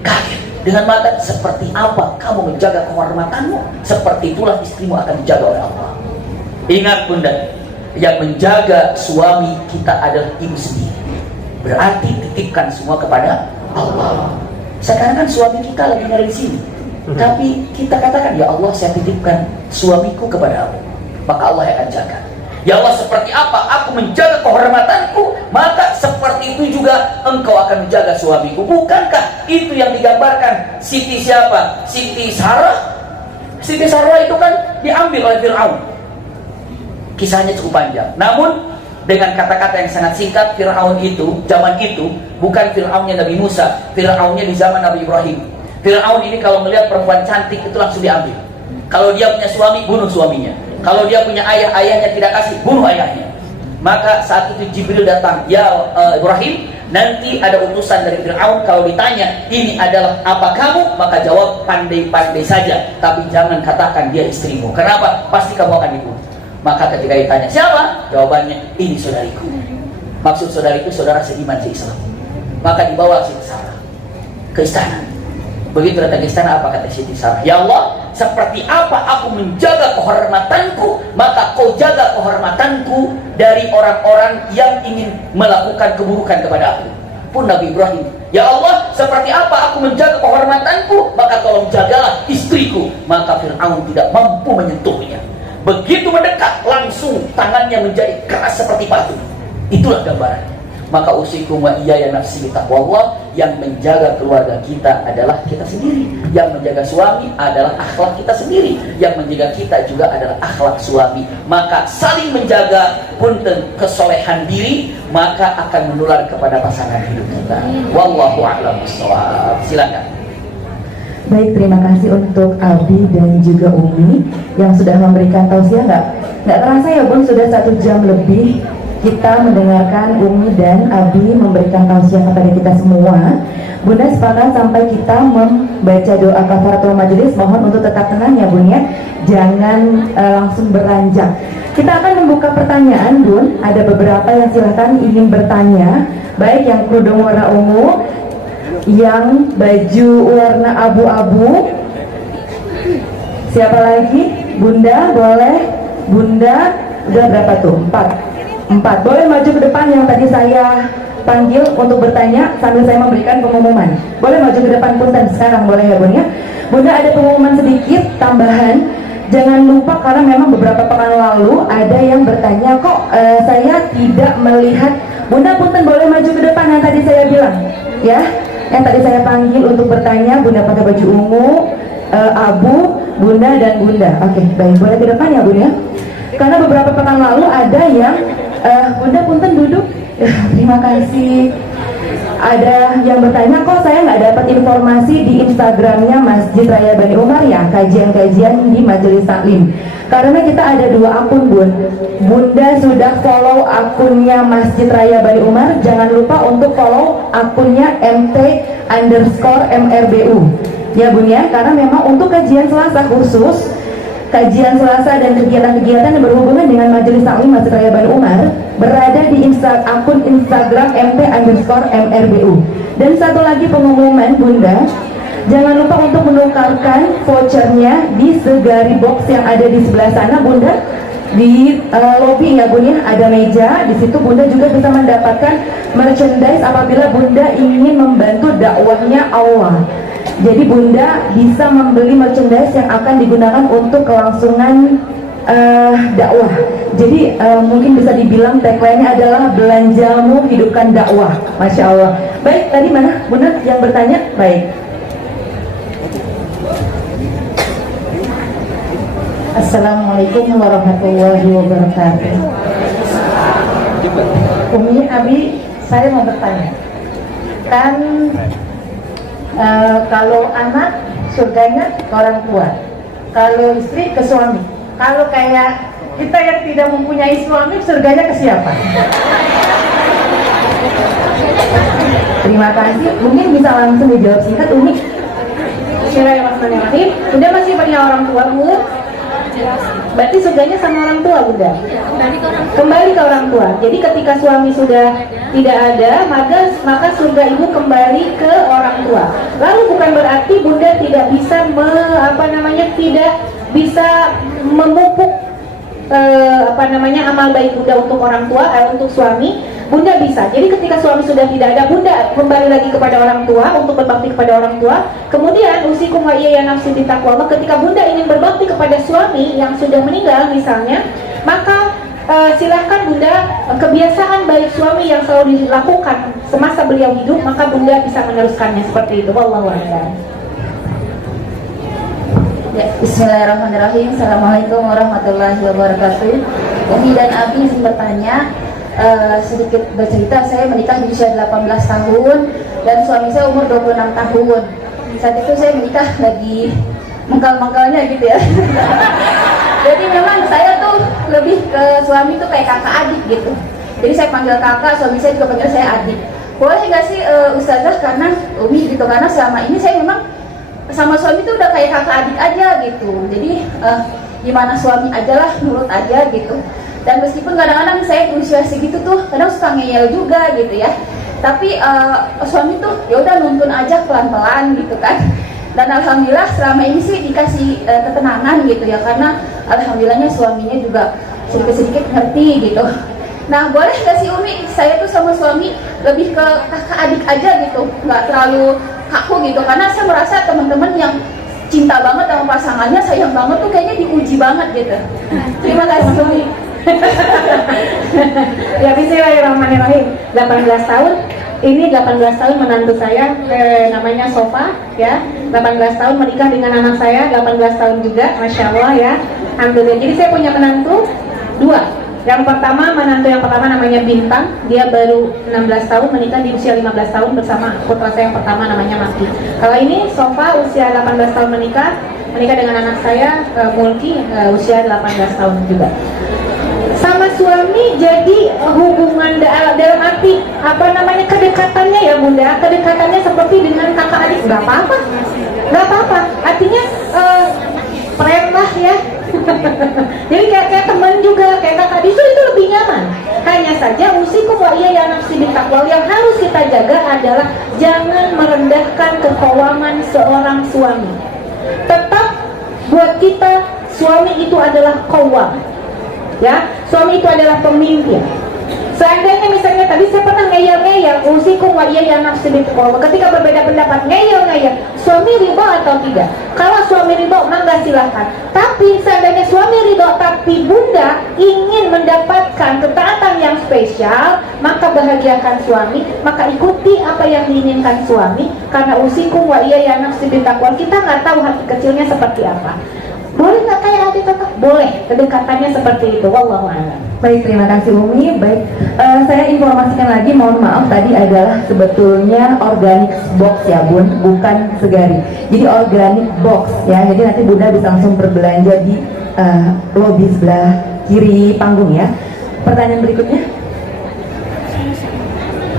Kaget. Dengan mata, seperti apa kamu menjaga kehormatanmu, seperti itulah istrimu akan dijaga oleh Allah. Ingat bunda, yang menjaga suami kita adalah ibu sendiri. Berarti titipkan semua kepada Allah. Sekarang kan suami kita lagi ada di sini, tapi kita katakan, ya Allah, saya titipkan suamiku kepadamu, maka Allah akan jaga. Ya Allah, seperti apa aku menjaga kehormatanku, maka seperti itu juga engkau akan menjaga suamiku. Bukankah itu yang digambarkan Siti siapa? Siti Sarah. Siti Sarah itu kan diambil oleh Fir'aun. Kisahnya cukup panjang, namun dengan kata-kata yang sangat singkat, Fir'aun itu, zaman itu, bukan Fir'aunnya Nabi Musa, Fir'aunnya di zaman Nabi Ibrahim. Fir'aun ini kalau melihat perempuan cantik itu langsung diambil. Kalau dia punya suami, bunuh suaminya. Kalau dia punya ayah, ayahnya tidak kasih, bunuh ayahnya. Maka saat itu Jibril datang, ya Ibrahim, nanti ada utusan dari Fir'aun, kalau ditanya, ini adalah apa kamu? Maka jawab, pandai-pandai saja, tapi jangan katakan dia istrimu. Kenapa? Pasti kamu akan dibunuh. Maka ketika ditanya, siapa? Jawabannya, ini saudariku. Maksud saudariku, saudara seiman seislam. Maka dibawa Siti Sarah ke istana. Begitu datang ke istana, apa kata Siti Sarah? Ya Allah, seperti apa aku menjaga kehormatanku, maka kau jaga kehormatanku dari orang-orang yang ingin melakukan keburukan kepada aku. Pun Nabi Ibrahim, ya Allah, seperti apa aku menjaga kehormatanku, maka tolong jagalah istriku. Maka Fir'aun tidak mampu menyentuhnya. Begitu mendekat, langsung tangannya menjadi keras seperti batu. Itulah gambaran. Maka usikum wa iyaya nafsi bitaqwallah. Yang menjaga keluarga kita adalah kita sendiri. Yang menjaga suami adalah akhlak kita sendiri. Yang menjaga kita juga adalah akhlak suami. Maka saling menjaga punten kesolehan diri, maka akan menular kepada pasangan hidup kita. Wallahu a'lam bishawab. Silakan. Baik, terima kasih untuk Abi dan juga Umi yang sudah memberikan tausiah. Nggak terasa ya Bun, sudah 1 jam lebih kita mendengarkan Umi dan Abi memberikan tausiah kepada kita semua. Bunda sepakat sampai kita membaca doa kafaratul majelis. Mohon untuk tetap tenang ya Bun ya, jangan langsung beranjak. Kita akan membuka pertanyaan Bun. Ada beberapa yang silahkan ingin bertanya, baik yang kerudung warna ungu, yang baju warna abu-abu. Siapa lagi? Bunda, boleh. Bunda, udah berapa tuh? 4. Boleh maju ke depan yang tadi saya panggil untuk bertanya sambil saya memberikan pengumuman. Boleh maju ke depan punten sekarang, boleh ya Bunda? Bunda, ada pengumuman sedikit tambahan. Jangan lupa, karena memang beberapa pekan lalu ada yang bertanya, kok saya tidak melihat. Bunda punten, boleh maju ke depan yang tadi saya bilang, ya. Yang tadi saya panggil untuk bertanya, Bunda pakai baju ungu, abu, Bunda dan Bunda. Oke, baik, boleh ke depan ya Bunda. Karena beberapa pekan lalu ada yang Bunda punten duduk. Terima kasih. Ada yang bertanya, kok saya nggak dapat informasi di Instagramnya Masjid Raya Bani Umar ya, kajian-kajian di Majelis Taklim. Karena kita ada 2 akun Bun. Bunda sudah follow akunnya Masjid Raya Bani Umar, jangan lupa untuk follow akunnya MT_MRBU ya Bun ya, karena memang untuk kajian Selasa khusus kajian Selasa dan kegiatan-kegiatan yang berhubungan dengan Majelis Taklim Masjid Raya Banu Umar berada di akun Instagram mt_mrbu. Dan satu lagi pengumuman Bunda, jangan lupa untuk menukarkan vouchernya di segari box yang ada di sebelah sana Bunda, di lobby ya Bunda, ada meja di situ. Bunda juga bisa mendapatkan merchandise apabila Bunda ingin membantu dakwahnya Allah. Jadi Bunda bisa membeli merchandise yang akan digunakan untuk kelangsungan dakwah. Jadi mungkin bisa dibilang tagline-nya adalah belanjamu hidupkan dakwah. Masya Allah. Baik, tadi mana Bunda yang bertanya? Baik. Assalamualaikum warahmatullahi wabarakatuh. Umi, Abi, saya mau bertanya. Kan kalau anak surganya ke orang tua, kalau istri ke suami. Kalau kayak kita yang tidak mempunyai suami, surganya ke siapa? Terima kasih. Mungkin bisa langsung dijawab singkat Umi. Bismillahirrahmanirrahim. Bunda masih punya orang tua, Bu? Berarti surganya sama orang tua, Bunda? Kembali ke orang tua. Jadi ketika suami sudah tidak ada, maka surga ibu kembali ke orang tua. Lalu bukan berarti Bunda tidak bisa tidak bisa memupuk amal baik Bunda untuk orang tua, untuk suami. Bunda bisa. Jadi ketika suami sudah tidak ada, Bunda kembali lagi kepada orang tua untuk berbakti kepada orang tua. Kemudian usikum wa iyaya nafsi bitaqwa. Ketika Bunda ingin berbakti kepada suami yang sudah meninggal misalnya, maka silahkan Bunda, kebiasaan baik suami yang selalu dilakukan semasa beliau hidup, maka Bunda bisa meneruskannya seperti itu. Wallahu a'lam. Ya, Bismillahirrahmanirrahim. Assalamualaikum warahmatullahi wabarakatuh. Umi dan Abi izin bertanya, sedikit bercerita. Saya menikah di usia 18 tahun dan suami saya umur 26 tahun. Saat itu saya menikah lagi mengkal-mengkalnya gitu ya. Jadi memang saya tuh lebih ke suami tuh kayak kakak adik gitu. Jadi saya panggil kakak, suami saya juga panggil saya adik. Boleh nggak sih Ustazah, karena Umi gitu, karena selama ini saya memang sama suami tuh udah kayak kakak adik aja gitu. Jadi gimana suami aja lah, nurut aja gitu. Dan meskipun kadang-kadang saya usia segitu tuh kadang suka ngeyel juga gitu ya, tapi suami tuh ya udah nuntun aja pelan-pelan gitu kan. Dan alhamdulillah selama ini sih dikasih ketenangan gitu ya, karena alhamdulillahnya suaminya juga sedikit-sedikit ngerti gitu. Nah, boleh nggak sih Umi, saya tuh sama suami lebih ke kakak adik aja gitu, nggak terlalu kaku gitu, karena saya merasa teman-teman yang cinta banget sama pasangannya, sayang banget tuh kayaknya diuji banget gitu. Terima kasih Umi. Ya, bismillahirrahmanirrahim. 18 tahun, ini 18 tahun menantu saya, namanya Sofa ya. 18 tahun menikah dengan anak saya, 18 tahun juga, Masya Allah ya. Alhamdulillah. Jadi saya punya menantu 2. Menantu yang pertama namanya Bintang, dia baru 16 tahun, menikah di usia 15 tahun bersama putra saya yang pertama namanya Maki. Kalau ini Sofa usia 18 tahun menikah dengan anak saya Mulki, usia 18 tahun juga. Sama suami jadi hubungan dalam arti kedekatannya ya Bunda, kedekatannya seperti dengan kakak adik, nggak apa-apa, artinya friend lah ya. Jadi kayak teman juga, kayak kakak itu lebih nyaman. Hanya saja usikum wa iyaya nafsi bitaqwa, yang harus kita jaga adalah jangan merendahkan kekawaman seorang suami. Tetap buat kita suami itu adalah qawwam. Ya, suami itu adalah pemimpin. Seandainya misalnya tadi saya pernah ngeyel-ngeyel, usikum wa iyaya nafsi bitaqwa, ketika berbeda pendapat ngeyel-ngeyel, suami ridho atau tidak? Kalau suami ridho, mangga silahkan. Tapi seandainya suami ridho tapi Bunda ingin mendapatkan ketaatan yang spesial, maka bahagiakan suami, maka ikuti apa yang diinginkan suami. Karena usikum wa iyaya nafsi bitaqwa, kita nggak tahu hati kecilnya seperti apa. Boleh nggak kayak hati kakak? Boleh, kedekatannya seperti itu. Wallahu a'lam. Baik, terima kasih Umi. Baik, saya informasikan lagi, mohon maaf tadi adalah sebetulnya organic box ya Bun, bukan segari. Jadi organic box ya. Jadi nanti Bunda bisa langsung berbelanja di lobi sebelah kiri panggung ya. Pertanyaan berikutnya.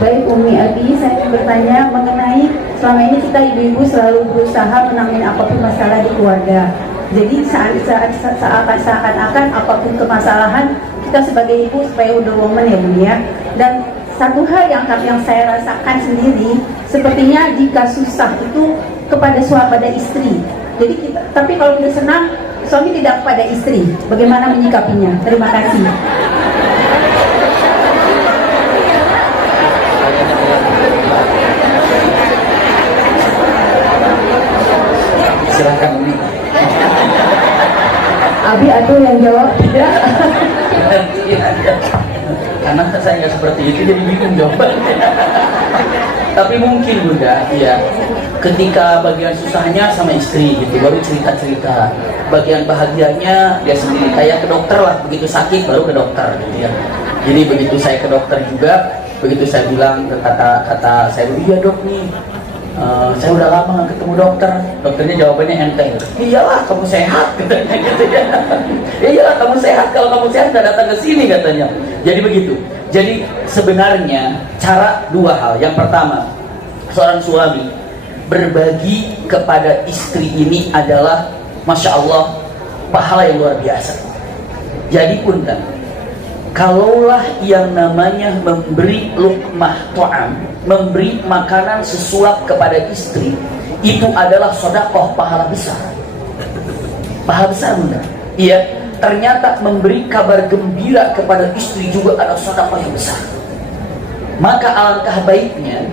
Baik Umi Abi, saya ingin bertanya mengenai selama ini kita ibu-ibu selalu berusaha menangani apapun masalah di keluarga. Jadi seakan-akan apapun kemasalahan kita sebagai ibu supaya Wonder Woman ya Bu ya. Dan satu hal yang saya rasakan sendiri, sepertinya jika susah itu kepada istri. Jadi tapi kalau kita senang, suami tidak kepada istri. Bagaimana menyikapinya? Terima kasih. Silakan Umi. Abi atau yang jawab tidak? Karena saya nggak seperti itu jadi bingung jawabannya. Tapi mungkin Bunda, ya, ketika bagian susahnya sama istri gitu, baru cerita-cerita. Bagian bahagianya dia sendiri, kayak ke dokter lah, begitu sakit baru ke dokter gitu ya. Jadi begitu saya ke dokter juga, begitu saya bilang kata saya, iya dok nih, saya udah lama nggak ketemu dokter. Dokternya jawabannya enteng, iyalah kamu sehat katanya gitu ya. Iyalah kamu sehat, kalau kamu sehat nggak datang ke sini katanya. Jadi begitu. Jadi sebenarnya cara dua hal. Yang pertama, seorang suami berbagi kepada istri ini adalah Masya Allah pahala yang luar biasa. Jadi punten, kalaulah yang namanya memberi luqmah ta'am, memberi makanan sesuap kepada istri, itu adalah sedekah pahala besar. Pahala besar Bunda. Iya. Ternyata memberi kabar gembira kepada istri juga adalah sedekah yang besar. Maka alangkah baiknya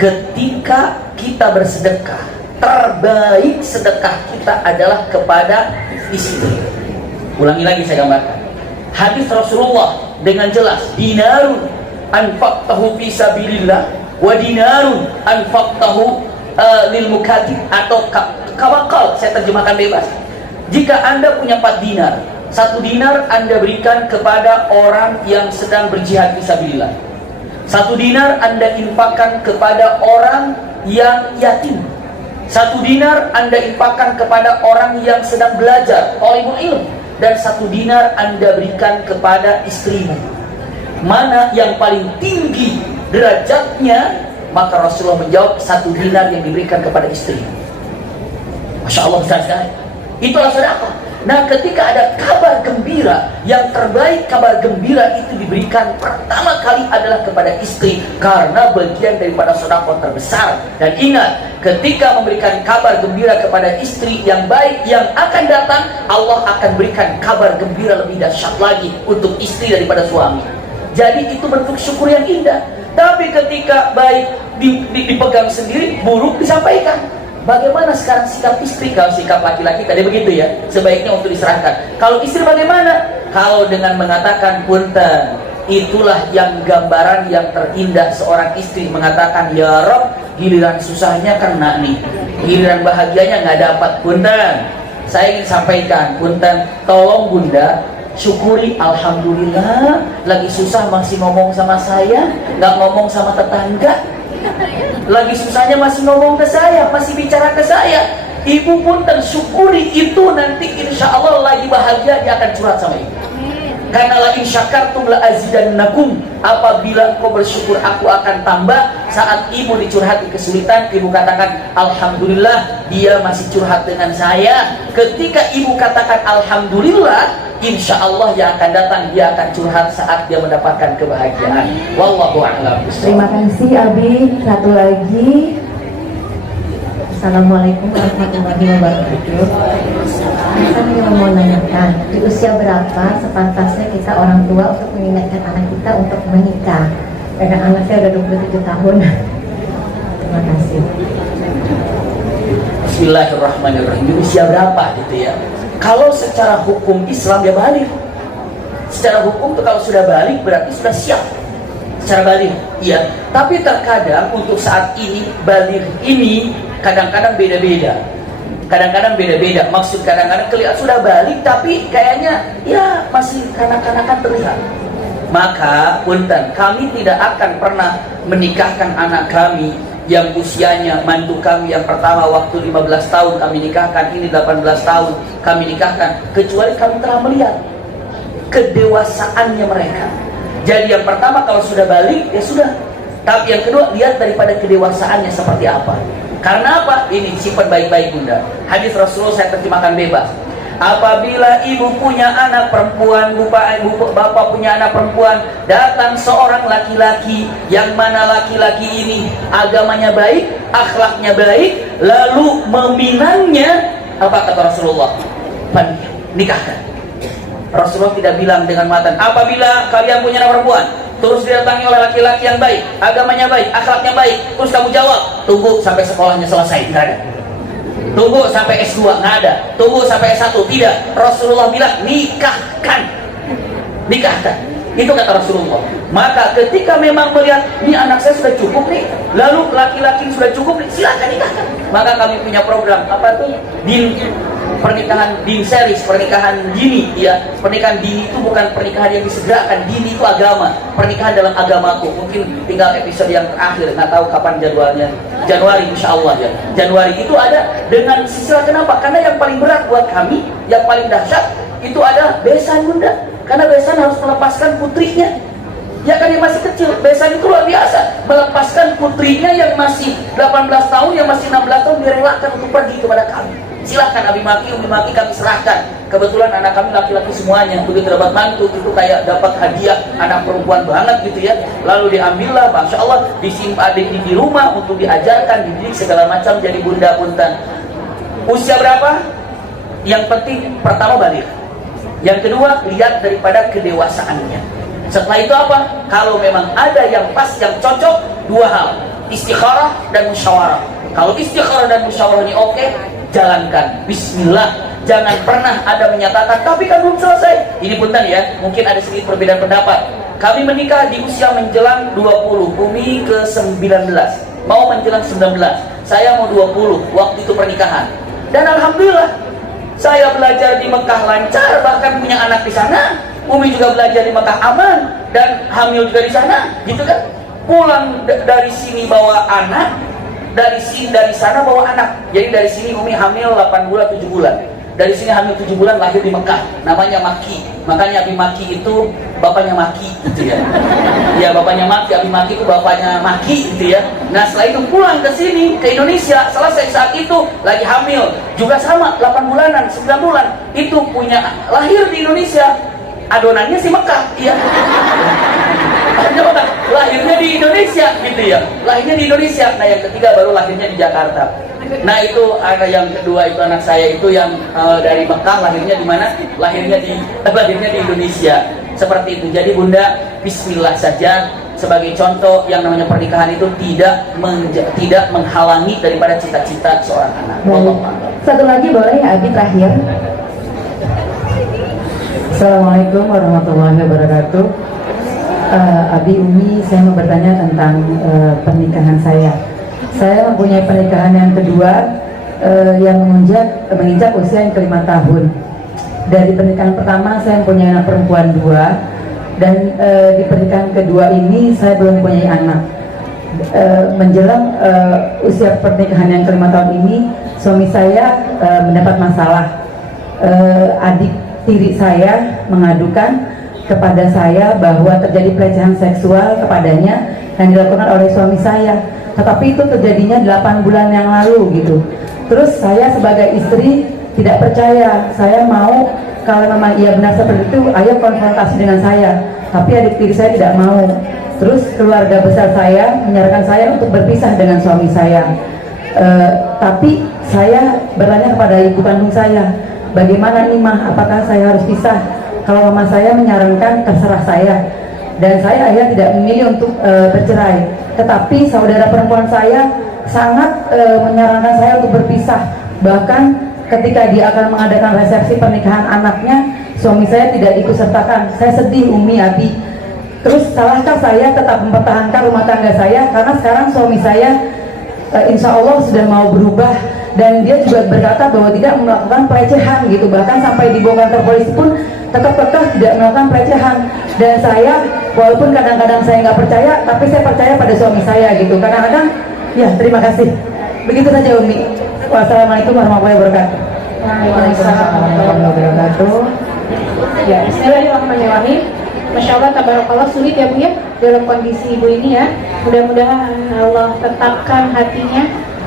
ketika kita bersedekah, terbaik sedekah kita adalah kepada istri. Ulangi lagi saya gambarkan. Hadis Rasulullah dengan jelas, dinarun anfaqtahu fi sabilillah wa dinarun anfaqtahu lil mukatib, atau kawakal, saya terjemahkan bebas. Jika Anda punya 4 dinar, 1 dinar Anda berikan kepada orang yang sedang berjihad fisabilillah. 1 dinar Anda infakkan kepada orang yang yatim. 1 dinar Anda infakkan kepada orang yang sedang belajar, thalibul ilm. Dan 1 dinar Anda berikan kepada istrimu. Mana yang paling tinggi derajatnya? Maka Rasulullah menjawab 1 dinar yang diberikan kepada istrimu. Masya Allah besar sekali. Itulah sedekah. Nah, ketika ada kabar gembira, yang terbaik kabar gembira itu diberikan pertama kali adalah kepada istri, karena bagian daripada sedekah terbesar. Dan ingat, ketika memberikan kabar gembira kepada istri yang baik yang akan datang, Allah akan berikan kabar gembira lebih dahsyat lagi untuk istri daripada suami. Jadi itu bentuk syukur yang indah. Tapi ketika baik dipegang sendiri, buruk disampaikan. Bagaimana sekarang sikap istri? Kalau sikap laki-laki tadi begitu ya, sebaiknya untuk diserahkan. Kalau istri bagaimana? Kalau dengan mengatakan punten, itulah yang gambaran yang terindah seorang istri mengatakan, ya Rob, giliran susahnya kena nih, giliran bahagianya nggak dapat. Punten, saya ingin sampaikan, punten, tolong Bunda syukuri, alhamdulillah lagi susah masih ngomong sama saya, nggak ngomong sama tetangga. Lagi susahnya masih ngomong ke saya, masih bicara ke saya. Ibu pun tersyukuri itu, nanti insya Allah lagi bahagia dia akan curhat sama ibu. Karena la in syakartum la azidannakum, apabila kau bersyukur aku akan tambah. Saat ibu dicurhati kesulitan, ibu katakan alhamdulillah dia masih curhat dengan saya. Ketika ibu katakan alhamdulillah, insya Allah yang akan datang dia akan curhat saat dia mendapatkan kebahagiaan. Wallahu a'lam. Terima kasih Abi. Satu lagi. Assalamualaikum warahmatullahi wabarakatuh. Saya mau nanyakan, di usia berapa sepantasnya kita orang tua untuk mengingatkan anak kita untuk menikah? Karena anak saya udah 27 tahun. Terima kasih. Bismillahirrahmanirrahim. Di usia berapa gitu ya? Kalau secara hukum Islam dia balik. Secara hukum tuh kalau sudah balik berarti sudah siap. Secara balik, iya. Tapi terkadang untuk saat ini balik ini kadang-kadang beda-beda. Kadang-kadang beda-beda. Maksud kadang-kadang kelihatan sudah balik tapi kayaknya ya masih kanak-kanakan terlihat. Maka punten, kami tidak akan pernah menikahkan anak kami yang usianya, mantu kami yang pertama waktu 15 tahun kami nikahkan, ini 18 tahun kami nikahkan, kecuali kami telah melihat kedewasaannya mereka. Jadi yang pertama kalau sudah balik ya sudah. Tapi yang kedua lihat daripada kedewasaannya seperti apa. Karena apa? Ini sifat baik-baik bunda. Hadis Rasulullah saya terjemahkan bebas. Apabila ibu punya anak perempuan, bapak punya anak perempuan, datang seorang laki-laki yang mana laki-laki ini agamanya baik, akhlaknya baik, lalu meminangnya, apa kata Rasulullah? Nikahkan. Rasulullah tidak bilang dengan matan, apabila kalian punya anak perempuan terus didatangi oleh laki-laki yang baik, agamanya baik, akhlaknya baik, terus kamu jawab, tunggu sampai sekolahnya selesai, tidak ada. Tunggu sampai S2, nggak ada. Tunggu sampai S1, tidak. Rasulullah bilang, nikahkan. Nikahkan. Itu kata Rasulullah. Maka ketika memang melihat, ini anak saya sudah cukup nih, lalu laki-laki sudah cukup nih, silakan nikahkan. Maka kami punya program, apa tuh? Pernikahan din series, pernikahan dini, ya. Pernikahan dini itu bukan pernikahan yang disegerakan, dini itu agama, pernikahan dalam agamaku. Mungkin tinggal episode yang terakhir, nggak tahu kapan jadwalnya. Januari insya Allah ya. Januari itu ada dengan sisilah. Kenapa? Karena yang paling berat buat kami, yang paling dahsyat itu ada besan bunda. Karena besan harus melepaskan putrinya. Ya kan yang masih kecil, besan itu luar biasa. Melepaskan putrinya yang masih 18 tahun, yang masih 16 tahun direlakan untuk pergi kepada kami. Silahkan Abi Maki, Umi Maki kami serahkan. Kebetulan anak kami laki-laki semuanya. Begitu dapat mantu itu kayak dapat hadiah anak perempuan banget gitu ya. Lalu diambillah, Masya Allah, disimpan di rumah untuk diajarkan, dididik segala macam jadi bunda punten. Usia berapa? Yang penting pertama balik. Yang kedua lihat daripada kedewasaannya. Setelah itu apa? Kalau memang ada yang pas, yang cocok, dua hal, istikharah dan musyawarah. Kalau istikharah dan musyawarah ini oke, jalankan, bismillah. Jangan pernah ada menyatakan, tapi kan belum selesai. Ini punten ya, mungkin ada sedikit perbedaan pendapat. Kami menikah di usia menjelang 20, Umi ke 19, mau menjelang 19, saya mau 20, waktu itu pernikahan. Dan Alhamdulillah, saya belajar di Mekah lancar, bahkan punya anak di sana. Umi juga belajar di Mekah aman, dan hamil juga di sana, gitu kan. Pulang dari sini bawa anak, dari sana bawa anak. Jadi dari sini Umi hamil 8 bulan 7 bulan. Dari sini hamil 7 bulan, lahir di Mekah. Namanya Maki. Makanya Abi Maki itu bapaknya Maki gitu ya. Ya bapaknya Maki, Abi Maki itu bapaknya Maki gitu ya. Nah setelah itu pulang ke sini ke Indonesia, selesai saat itu lagi hamil. Juga sama 8 bulanan, 9 bulan. Itu punya lahir di Indonesia. Adonannya si Mekah, iya. Lahirnya di Indonesia gitu ya. Lahirnya di Indonesia. Nah yang ketiga baru lahirnya di Jakarta. Nah itu anak yang kedua itu anak saya itu yang dari Mekah, lahirnya di mana? Lahirnya di Indonesia. Seperti itu. Jadi bunda, bismillah saja. Sebagai contoh yang namanya pernikahan itu tidak menghalangi daripada cita-cita seorang anak. Satu lagi boleh ya Abi terakhir. Assalamualaikum warahmatullahi wabarakatuh. Abi Umi, saya mau bertanya tentang pernikahan saya. Saya mempunyai pernikahan yang kedua yang menginjak usia yang ke-5 tahun. Dari pernikahan pertama saya mempunyai anak perempuan 2, dan di pernikahan kedua ini saya belum mempunyai anak. Menjelang usia pernikahan yang ke-5 tahun ini, suami saya mendapat masalah. Adik tiri saya mengadukan kepada saya bahwa terjadi pelecehan seksual kepadanya yang dilakukan oleh suami saya. Tetapi itu terjadinya 8 bulan yang lalu gitu. Terus saya sebagai istri tidak percaya. Saya mau kalau memang ia benar seperti itu, ayo konfrontasi dengan saya. Tapi adik tiri saya tidak mau. Terus keluarga besar saya menyarankan saya untuk berpisah dengan suami saya. Tapi saya bertanya kepada ibu kandung saya, bagaimana nih mah, apakah saya harus pisah? Kalau mama saya menyarankan terserah saya, dan saya akhirnya tidak memilih untuk bercerai. Tetapi saudara perempuan saya sangat menyarankan saya untuk berpisah. Bahkan ketika dia akan mengadakan resepsi pernikahan anaknya, suami saya tidak ikut sertakan. Saya sedih Umi, Abi. Terus salahkah saya tetap mempertahankan rumah tangga saya? Karena sekarang suami saya insya Allah sudah mau berubah, dan dia juga berkata bahwa tidak melakukan pelecehan gitu. Bahkan sampai dibawa kantor polisi pun tetap tidak melakukan pelecehan. Dan saya walaupun kadang-kadang saya nggak percaya, tapi saya percaya pada suami saya gitu. Kadang-kadang ya, terima kasih. Begitu saja Umi. Wassalamualaikum warahmatullahi wabarakatuh. Waalaikumsalam warahmatullahi wabarakatuh. Ya, bismillahirrahmanirrahim. Masya Allah, tabarakallah, sulit ya Bu ya dalam kondisi Ibu ini ya. Mudah-mudahan Allah tetapkan hatinya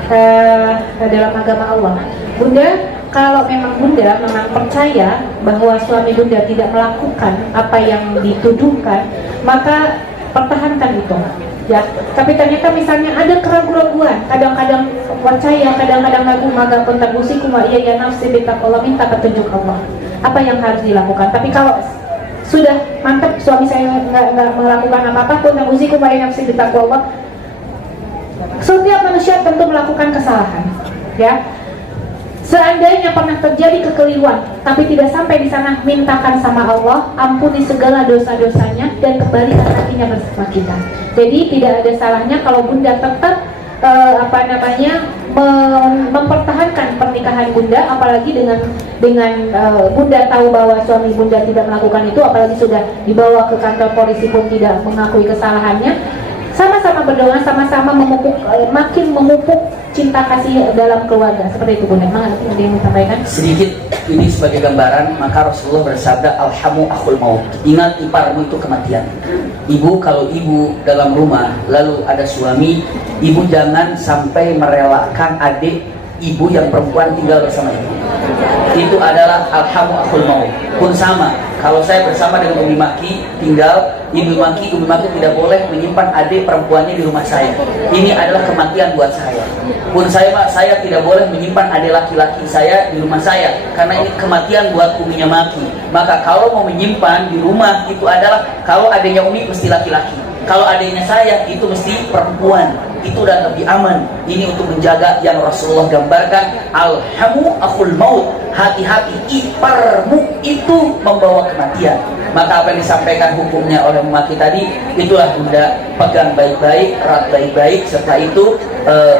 dalam agama Allah. Bunda, kalau memang Bunda memang percaya bahwa suami Bunda tidak melakukan apa yang dituduhkan, maka pertahankan itu. Ya, tapi ternyata misalnya ada keraguan-keraguan, kadang-kadang percaya, kadang-kadang ragu, maka kontabusikum wa iya nafsi bitaqallah, minta petunjuk Allah. Apa yang harus dilakukan? Tapi kalau sudah mantap suami saya nggak melakukan apa-apa, kontabusikum wa iya nafsi bitaqallah. Setiap manusia tentu melakukan kesalahan, ya. Seandainya pernah terjadi kekeliruan, tapi tidak sampai di sana, mintakan sama Allah, ampuni segala dosa-dosanya dan kembalikan hatinya bersama kita. Jadi tidak ada salahnya kalau Bunda tetap mempertahankan pernikahan Bunda, apalagi dengan Bunda tahu bahwa suami Bunda tidak melakukan itu, apalagi sudah dibawa ke kantor polisi pun tidak mengakui kesalahannya. Sama-sama berdoa, sama-sama makin memupuk cinta kasih dalam keluarga. Seperti itu Bunda. Mana ada yang sampaikan? Sedikit ini sebagai gambaran, maka Rasulullah bersabda, alhamu akhul maut. Ingat iparmu itu kematian. Ibu, kalau ibu dalam rumah lalu ada suami, ibu jangan sampai merelakan adik ibu yang perempuan tinggal bersama ibu. Itu adalah alhamu akhul maut. Pun sama, kalau saya bersama dengan Umi Maki tinggal, Umi Maki tidak boleh menyimpan adik perempuannya di rumah saya. Ini adalah kematian buat saya. Pun saya tidak boleh menyimpan adik laki-laki saya di rumah saya, karena ini kematian buat Uminya Maki. Maka kalau mau menyimpan di rumah, itu adalah kalau adiknya Umi mesti laki-laki, kalau adiknya saya itu mesti perempuan. Itu udah lebih aman. Ini untuk menjaga yang Rasulullah gambarkan, alhamu akhul maut. Hati-hati, iparmu itu membawa kematian. Maka apa yang disampaikan hukumnya oleh Maki tadi, itulah Bunda pegang baik-baik, erat baik-baik. Setelah itu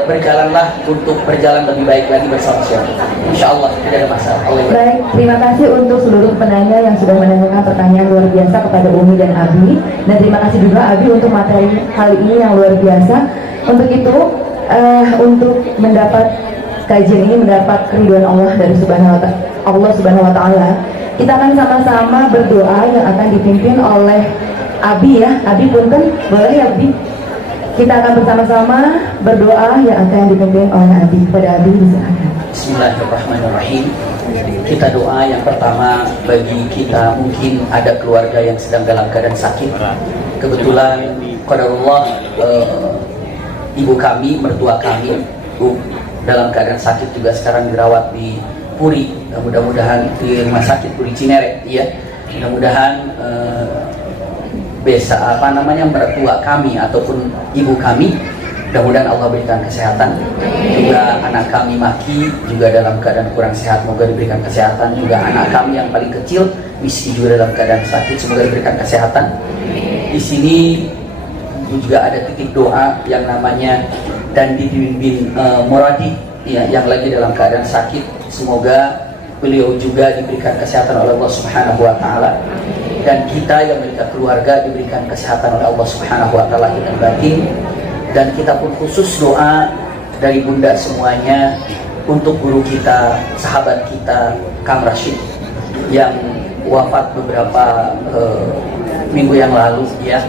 berjalanlah untuk berjalan lebih baik lagi bersama suami. Insya Allah tidak ada masalah. Baik, terima kasih untuk seluruh penanya yang sudah menanyakan pertanyaan luar biasa kepada Umi dan Abi. Dan terima kasih juga Abi untuk materi kali ini yang luar biasa. Untuk itu, untuk mendapat kajian ini, mendapat keridhaan Allah dari Allah Subhanahu Wa Taala, kita akan sama-sama berdoa yang akan dipimpin oleh Abi ya. Abi punten, boleh ya Abi? Kita akan bersama-sama berdoa yang akan dipimpin oleh Abi. Kepada Abi disilakan. Bismillahirrahmanirrahim. Kita doa yang pertama bagi kita mungkin ada keluarga yang sedang dalam keadaan sakit. Kebetulan qadarullah ibu kami, mertua kami dalam keadaan sakit juga sekarang dirawat di Puri. Mudah-mudahan di rumah sakit Puri Cinere, ya. Mudah-mudahan mertua kami ataupun ibu kami, mudah-mudahan Allah berikan kesehatan. Juga anak kami Maki juga dalam keadaan kurang sehat, semoga diberikan kesehatan. Juga anak kami yang paling kecil Miski juga dalam keadaan sakit, semoga diberikan kesehatan. Di sini juga ada titik doa yang namanya Dandi bin Muradi ya, yang lagi dalam keadaan sakit. Semoga beliau juga diberikan kesehatan oleh Allah Subhanahu Wa Taala, dan kita yang memiliki keluarga diberikan kesehatan oleh Allah Subhanahu Wa Taala dan batin. Dan kita pun khusus doa dari Bunda semuanya untuk guru kita, sahabat kita Kang Rashid yang wafat beberapa minggu yang lalu ya.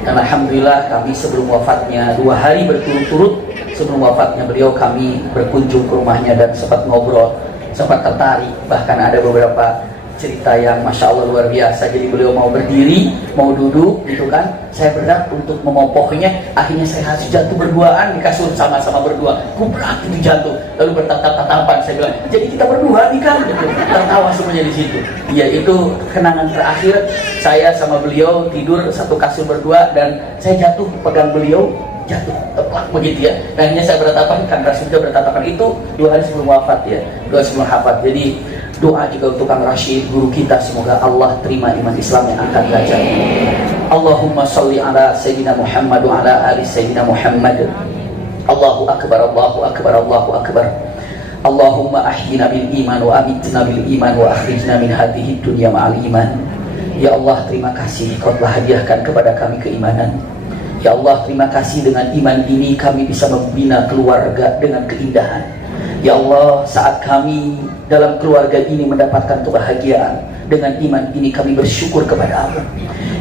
Dan alhamdulillah kami sebelum wafatnya 2 hari berturut-turut sebelum wafatnya beliau, kami berkunjung ke rumahnya dan sempat ngobrol, sempat tertarik. Bahkan ada beberapa cerita yang masya Allah luar biasa. Jadi beliau mau berdiri, mau duduk gitu kan, saya berat untuk memopohnya, akhirnya saya harus jatuh berduaan di kasur, sama-sama berdua. Berat itu jatuh, lalu bertatap-tatapan. Saya bilang, jadi kita berdua nih kan, gitu. Tertawa semuanya di situ. Ya itu kenangan terakhir saya sama beliau tidur satu kasur berdua, dan saya jatuh pegang beliau, jatuh teplak begitu ya. Dan akhirnya saya bertatapan, kan Rasul juga bertatapan. Itu 2 hari sebelum wafat ya, 2 hari sebelum wafat. Jadi doa juga untuk Kang Rashid, guru kita, semoga Allah terima iman Islam yang akan belajar. Allahumma sholli ala Sayyidina Muhammad wa ala ali Sayyidina Muhammad. Allahu Akbar, Allahu Akbar, Allahu Akbar. Allahumma ahyina bil iman wa amitna bil iman wa akhrijna min hadhihi dunya ma'al iman. Ya Allah, terima kasih Kau telah hadiahkan kepada kami keimanan. Ya Allah, terima kasih dengan iman ini kami bisa membina keluarga dengan keindahan. Ya Allah, saat kami dalam keluarga ini mendapatkan kebahagiaan, dengan iman ini kami bersyukur kepada Allah.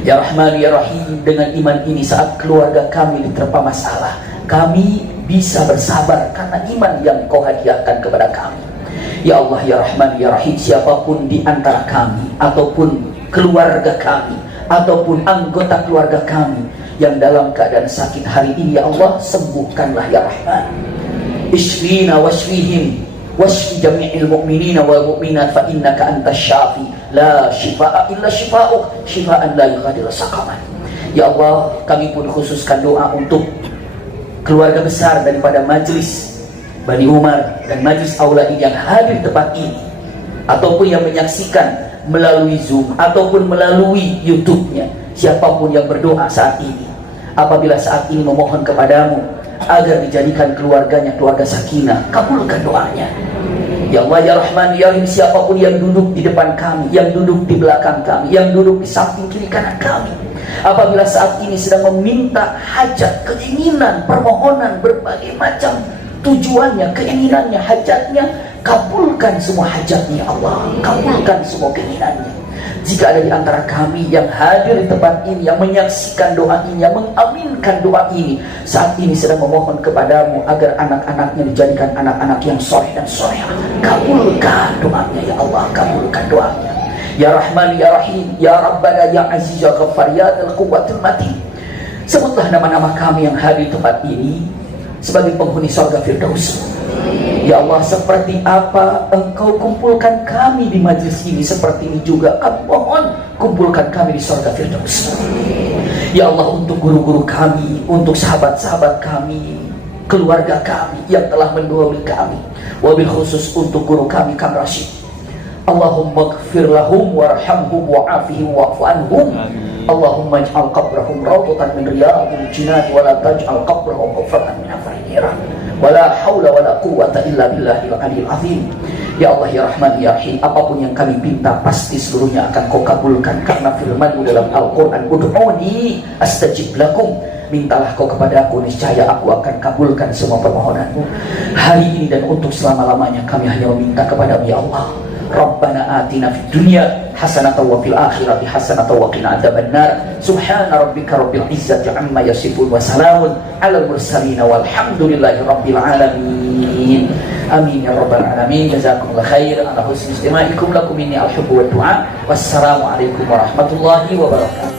Ya Rahman, Ya Rahim, dengan iman ini saat keluarga kami diterpa masalah, kami bisa bersabar karena iman yang kau hadiahkan kepada kami. Ya Allah, ya Rahman, ya Rahim, siapapun di antara kami ataupun keluarga kami ataupun anggota keluarga kami yang dalam keadaan sakit hari ini, ya Allah, sembuhkanlah ya Rahman. Ishfina washfihim washfi jami'il mu'minina wal mu'minat fa innaka antas syafi la shifaa illa shifaa'uk shifaan la yughadiru saqaman. Ya Allah, kami pun khususkan doa untuk keluarga besar daripada majelis Bani Umar dan majelis aula ini yang hadir tempat ini ataupun yang menyaksikan melalui Zoom ataupun melalui YouTube-nya, siapapun yang berdoa saat ini, apabila saat ini memohon kepadamu agar dijadikan keluarganya keluarga sakinah, kabulkan doanya. Ya Allah, ya Rahman, ya Rahim, siapapun yang duduk di depan kami, yang duduk di belakang kami, yang duduk di samping kiri kanan kami, apabila saat ini sedang meminta hajat, keinginan, permohonan, berbagai macam tujuannya, keinginannya, hajatnya, kabulkan semua hajatnya, Allah, kabulkan semua keinginannya. Jika ada di antara kami yang hadir di tempat ini, yang menyaksikan doa ini, yang mengaminkan doa ini, saat ini sedang memohon kepadamu agar anak-anaknya dijadikan anak-anak yang soleh dan soleh, kabulkan doanya ya Allah, kabulkan doanya. Ya Rahman, ya Rahim, ya Rabbana, ya Aziz, ya Ghaffar, ya Dzal Quwwatil Matin. Sebutlah nama-nama kami yang hadir di tempat ini sebagai penghuni surga Firdaus. Ya Allah, seperti apa Engkau kumpulkan kami di majlis ini, seperti ini juga kami mohon kumpulkan kami di surga Firdaus. Ya Allah, untuk guru-guru kami, untuk sahabat-sahabat kami, keluarga kami yang telah mendahului kami, wabil khusus untuk guru kami Kang Rashid, Allahumma gfir lahum warhamhum wa'afihim wa'fu anhum. Allahumma ij'al qabrahum rawdatan min riyadil jinan wa la taj'al qabrahum hufratan min hafarin niran. Wala haula wala quwwata illa billahil aliyil azim. Ya Allah, ya Rahman, ya Rahim, apapun yang kami pinta pasti seluruhnya akan Kau kabulkan, karena firman-Mu dalam Al-Qur'an, ud'uni astajib lakum, mintalah Kau kepadaku, niscaya aku akan kabulkan semua permohonanmu. Hari ini dan untuk selama-lamanya kami hanya meminta kepadamu ya Allah. Rabbana atina fid dunya hasanatan wa fil akhirati hasanatan wa qina adzabannar. Subhana rabbika rabbil izzati amma yasifun wa salamun alal mursalin walhamdulillahi rabbil alamin. Amin ya rabbal alamin. Jazakumullah khair ala husni istima'ikum, lakum minni al-hubbu wa du'a. Wassalamu alaikum warahmatullahi wabarakatuh.